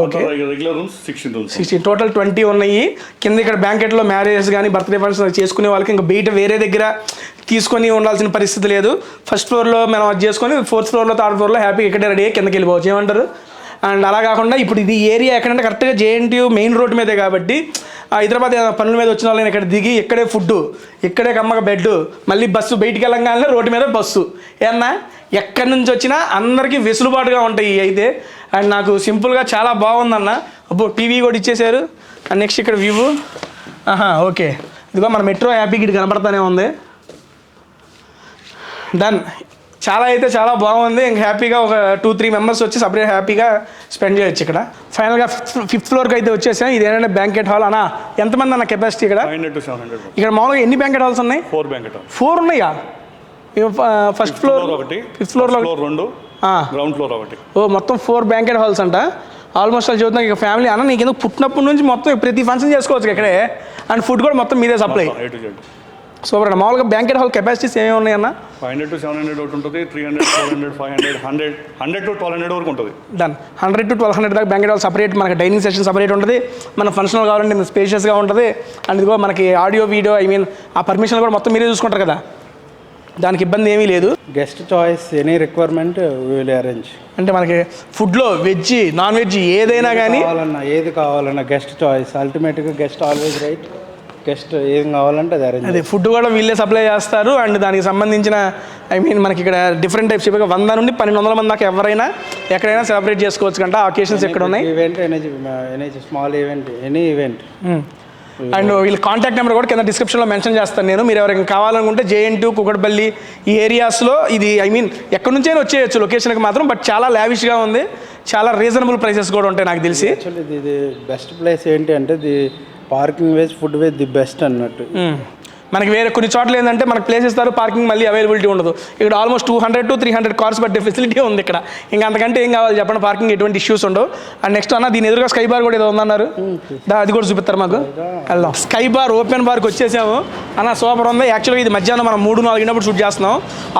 ఓకే. రెగ్యులర్ రూమ్స్ 16 టోటల్ 20 ఉన్నాయి. కింద ఇక్కడ బ్యాంకెట్లో మ్యారేజెస్ కానీ బర్త్డే ఫంక్షన్ చేసుకునే వాళ్ళకి ఇంకా బయట వేరే దగ్గర తీసుకొని ఉండాల్సిన పరిస్థితి లేదు. ఫస్ట్ ఫ్లోర్లో మనం అది చేసుకొని 4th ఫ్లోర్లో, 3rd ఫ్లోర్లో హ్యాపీగా ఇక్కడే రెడీ అయ్యి కిందకి వెళ్ళిపోవచ్చు. ఏమంటారు? అండ్ అలా కాకుండా ఇప్పుడు ఇది ఏరియా ఎక్కడంటే కరెక్ట్గా జేఎన్టీయూ మెయిన్ రోడ్ మీదే కాబట్టి హైదరాబాద్ పనుల మీద వచ్చిన వాళ్ళని ఇక్కడ దిగి ఇక్కడే ఫుడ్, ఇక్కడే కమ్మగా బెడ్, మళ్ళీ బస్సు బయటికి వెళ్ళగానే రోడ్డు మీద బస్సు. ఏమన్నా ఎక్కడి నుంచి వచ్చినా అందరికీ వెసులుబాటుగా ఉంటాయి అయితే. అండ్ నాకు సింపుల్గా చాలా బాగుందన్న. అబ్బో టీవీ కూడా ఇచ్చేసారు. అండ్ నెక్స్ట్ ఇక్కడ వ్యూ. ఓకే, ఇదిగో మన మెట్రో హ్యాపీకి ఇటు కనపడతానే ఉంది. డన్. చాలా బాగుంది. ఇంక హ్యాపీగా ఒక 2-3 మెంబర్స్ వచ్చి సపరేట్ హ్యాపీగా స్పెండ్ చేయొచ్చు ఇక్కడ. ఫైనల్గా 5th ఫ్లోర్కి అయితే వచ్చేసాం. ఇది ఏంటంటే బ్యాంకెట్ హాల్. అన్న ఎంతమంది అన్న కెపాసిటీ ఇక్కడ? 500 to 700. ఇక్కడ మామూలుగా ఎన్ని బ్యాంకెట్ హాల్స్ ఉన్నాయి? 4 బ్యాంకెట్ హాల్. 4 ఉన్నాయా? ఫస్ట్ ఫ్లోర్ ఒకటి, 5th ఫ్లోర్లో 2, గ్రౌండ్ ఫ్లోర్ ఒకటి. మొత్తం 4 బ్యాంకెట్ హాల్స్ అంట. ఆల్మోస్ట్ వాళ్ళు చదువుతున్నా ఇక ఫ్యామిలీ అన్న నీకు ఎందుకు పుట్టినప్పటి నుంచి మొత్తం ప్రతి ఫంక్షన్ చేసుకోవచ్చు ఇక్కడే. అండ్ ఫుడ్ కూడా మొత్తం మీదే సప్లై. సూపర్ అన్న. మామూలుగా బ్యాంకెట్ హాల్ కెపాసిటీస్ ఏమేమి ఉన్నాయన్న? 500 to 700 ఒకటి ఉంటుంది. 300, 400, 500, 100 to 1200 వరకు ఉంటుంది. డన్. 100 to 1200 దాకా బ్యాంకెట్ హాల్ సపరేట్. మనకి డైనింగ్ సెషన్ సపరేట్ ఉంటుంది. మన ఫంక్షనల్ కావాలంటే స్పేషియస్గా ఉంటుంది. అండ్ ఇదిగో మనకి ఆడియో, వీడియో, ఆ పర్మిషన్ కూడా మొత్తం మీరే చూసుకుంటారు కదా, దానికి ఇబ్బంది ఏమీ లేదు. Guest choice, any requirement we will arrange. అంటే మనకి ఫుడ్లో వెజ్, నాన్ వెజ్ ఏదైనా కానీ ఏది కావాలన్నా గెస్ట్ చాయిస్. అల్టిమేట్గా గెస్ట్ ఆల్వేస్ రైట్. గెస్ట్ ఏం కావాలంటే అది అరేంజ్. అదే ఫుడ్ కూడా వీళ్ళే సప్లై చేస్తారు. అండ్ దానికి సంబంధించిన మనకి ఇక్కడ డిఫరెంట్ టైప్స్ 100 నుండి 1200 మంది దాకా ఎవరైనా ఎక్కడైనా సెలబ్రేట్ చేసుకోవచ్చు కంట. అకేషన్స్ ఎక్కడ ఉన్నాయి? Event, any small event, any event. And వీళ్ళ కాంటాక్ట్ నెంబర్ కూడా కింద డిస్క్రిప్షన్లో మెన్షన్ చేస్తాను నేను. మీరు ఎవరైనా కావాలనుకుంటే JN2 కుకట్పల్లి ఈ ఏరియాస్లో ఇది ఎక్కడి నుంచైనా వచ్చేయచ్చు లొకేషన్కి మాత్రం. బట్ చాలా లావిష్గా ఉంది, చాలా రీజనబుల్ ప్రైసెస్ కూడా ఉంటాయి నాకు తెలిసి. యాక్చువల్లీ ఇది బెస్ట్ ప్లేస్ ఏంటి అంటే the parking wise food wise the best అన్నట్టు. మనకి వేరే కొన్ని చోట్ల ఏంటంటే మనకు ప్లేస్ ఇస్తారు, పార్కింగ్ మళ్ళీ అవైలబిలిటీ ఉండదు. ఇక్కడ ఆల్మోస్ట్ 200 to 300 కార్స్ పట్టే ఫెసిలిటీ ఉంది ఇక్కడ. ఇంకా అంతకంటే ఏం కావాలి చెప్పండి, పార్కింగ్ ఎటువంటి ఇష్యూస్ ఉండవు. అండ్ నెక్స్ట్ అన్న దీని ఎదురుగా స్కై బార్ కూడా ఏదో ఉందన్నారు, అది కూడా చూపిస్తారు మాకు. వెళ్దాం. స్కై బార్ ఓపెన్ బార్కి వచ్చేసాము అన్న, సూపర్ ఉంది. యాక్చువల్గా ఇది మధ్యాహ్నం మనం 3-4 షూట్ చేస్తున్నాం.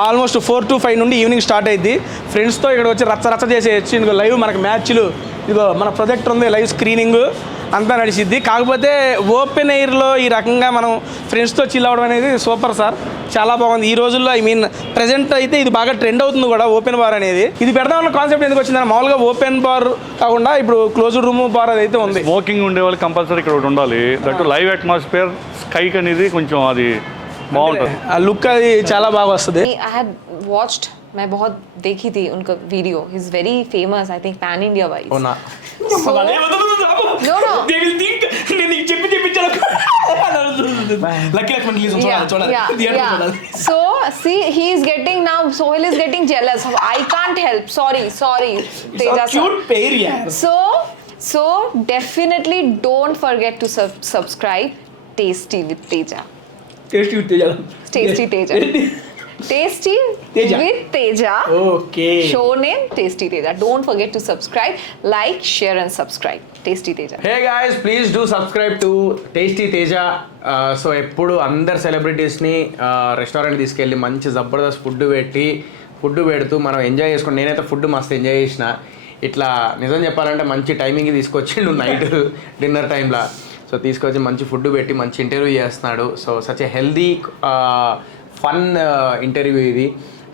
ఆల్మోస్ట్ 4 to 5 నుండి ఈవినింగ్ స్టార్ట్ అయ్యింది. ఫ్రెండ్స్తో ఇక్కడ వచ్చి రచ్చ చేసేయచ్చు. ఇంకో లైవ్ మనకు మ్యాచ్లు, ఇదిగో మన ప్రొజెక్టర్ ఉంది, లైవ్ స్క్రీనింగ్ అంతా నడిచిద్ది. కాకపోతే ఓపెన్ ఎయిర్లో ఈ రకంగా మనం ఫ్రెండ్స్తో చిల్ అవ్వడం అనేది సూపర్ సార్, చాలా బాగుంది. ఈ రోజుల్లో ప్రెజెంట్ అయితే ఇది బాగా ట్రెండ్ అవుతుంది కూడా ఓపెన్ బార్ అనేది. ఇది పెడదామన్న కాన్సెప్ట్ ఎందుకు వచ్చిందని, మామూలుగా ఓపెన్ బార్ కాకుండా ఇప్పుడు క్లోజ్డ్ రూమ్ బార్ అది అయితే ఉంది. స్మోకింగ్ ఉండే వాళ్ళు కంపల్సరీ ఇక్కడ ఒకటి ఉండాలి. దట్ లైవ్ అట్మాస్ఫియర్ స్కైక్ అనేది కొంచెం అది బాగుంటుంది, ఆ లుక్ అది చాలా బాగా వస్తుంది. I had watched, मैं बहुत देखी थी उनका video. He's very famous, I think pan India wise. అవునా? So, no. Yeah. So see, he is getting now. Sohail is getting jealous. I can't help. Sorry, Teja. Cute pair, yeah. So definitely don't forget to subscribe. Tasty with Teja. Tasty with Teja. Tasty Teja. Tasty Teja. with Teja. Okay. Show name Tasty Teja. Don't forget to subscribe, like, share and subscribe. Tasty Teja. Hey guys, please do subscribe to tasty Teja. So ఎప్పుడు అందరు సెలబ్రిటీస్ని restaurant తీసుకెళ్ళి మంచి Jabardasth food పెడుతూ మనం enjoy చేసుకుని, నేనైతే food మస్తు enjoy చేసిన. ఇట్లా నిజం చెప్పాలంటే మంచి టైమింగ్ తీసుకొచ్చిండు నైట్ డిన్నర్ టైంలో. సో తీసుకొచ్చి మంచి ఫుడ్ పెట్టి మంచి ఇంటర్వ్యూ చేస్తున్నాడు. So such a healthy fun interview ఇది.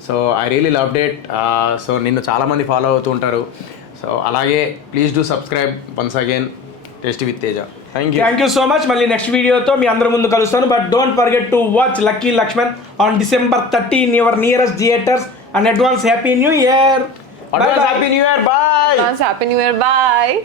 So I really loved it. So నిన్ను చాలామంది ఫాలో అవుతూ ఉంటారు. సో అలాగే please do subscribe once again tasty with Teja. Thank you so much. మళ్ళీ నెక్స్ట్ వీడియోతో మీ అందరి ముందు కలుస్తాను. But don't forget to watch lucky Lakshman on December 30 in your nearest theaters. And advance happy new year. Advance happy new year. Bye. Advance happy new year. Bye.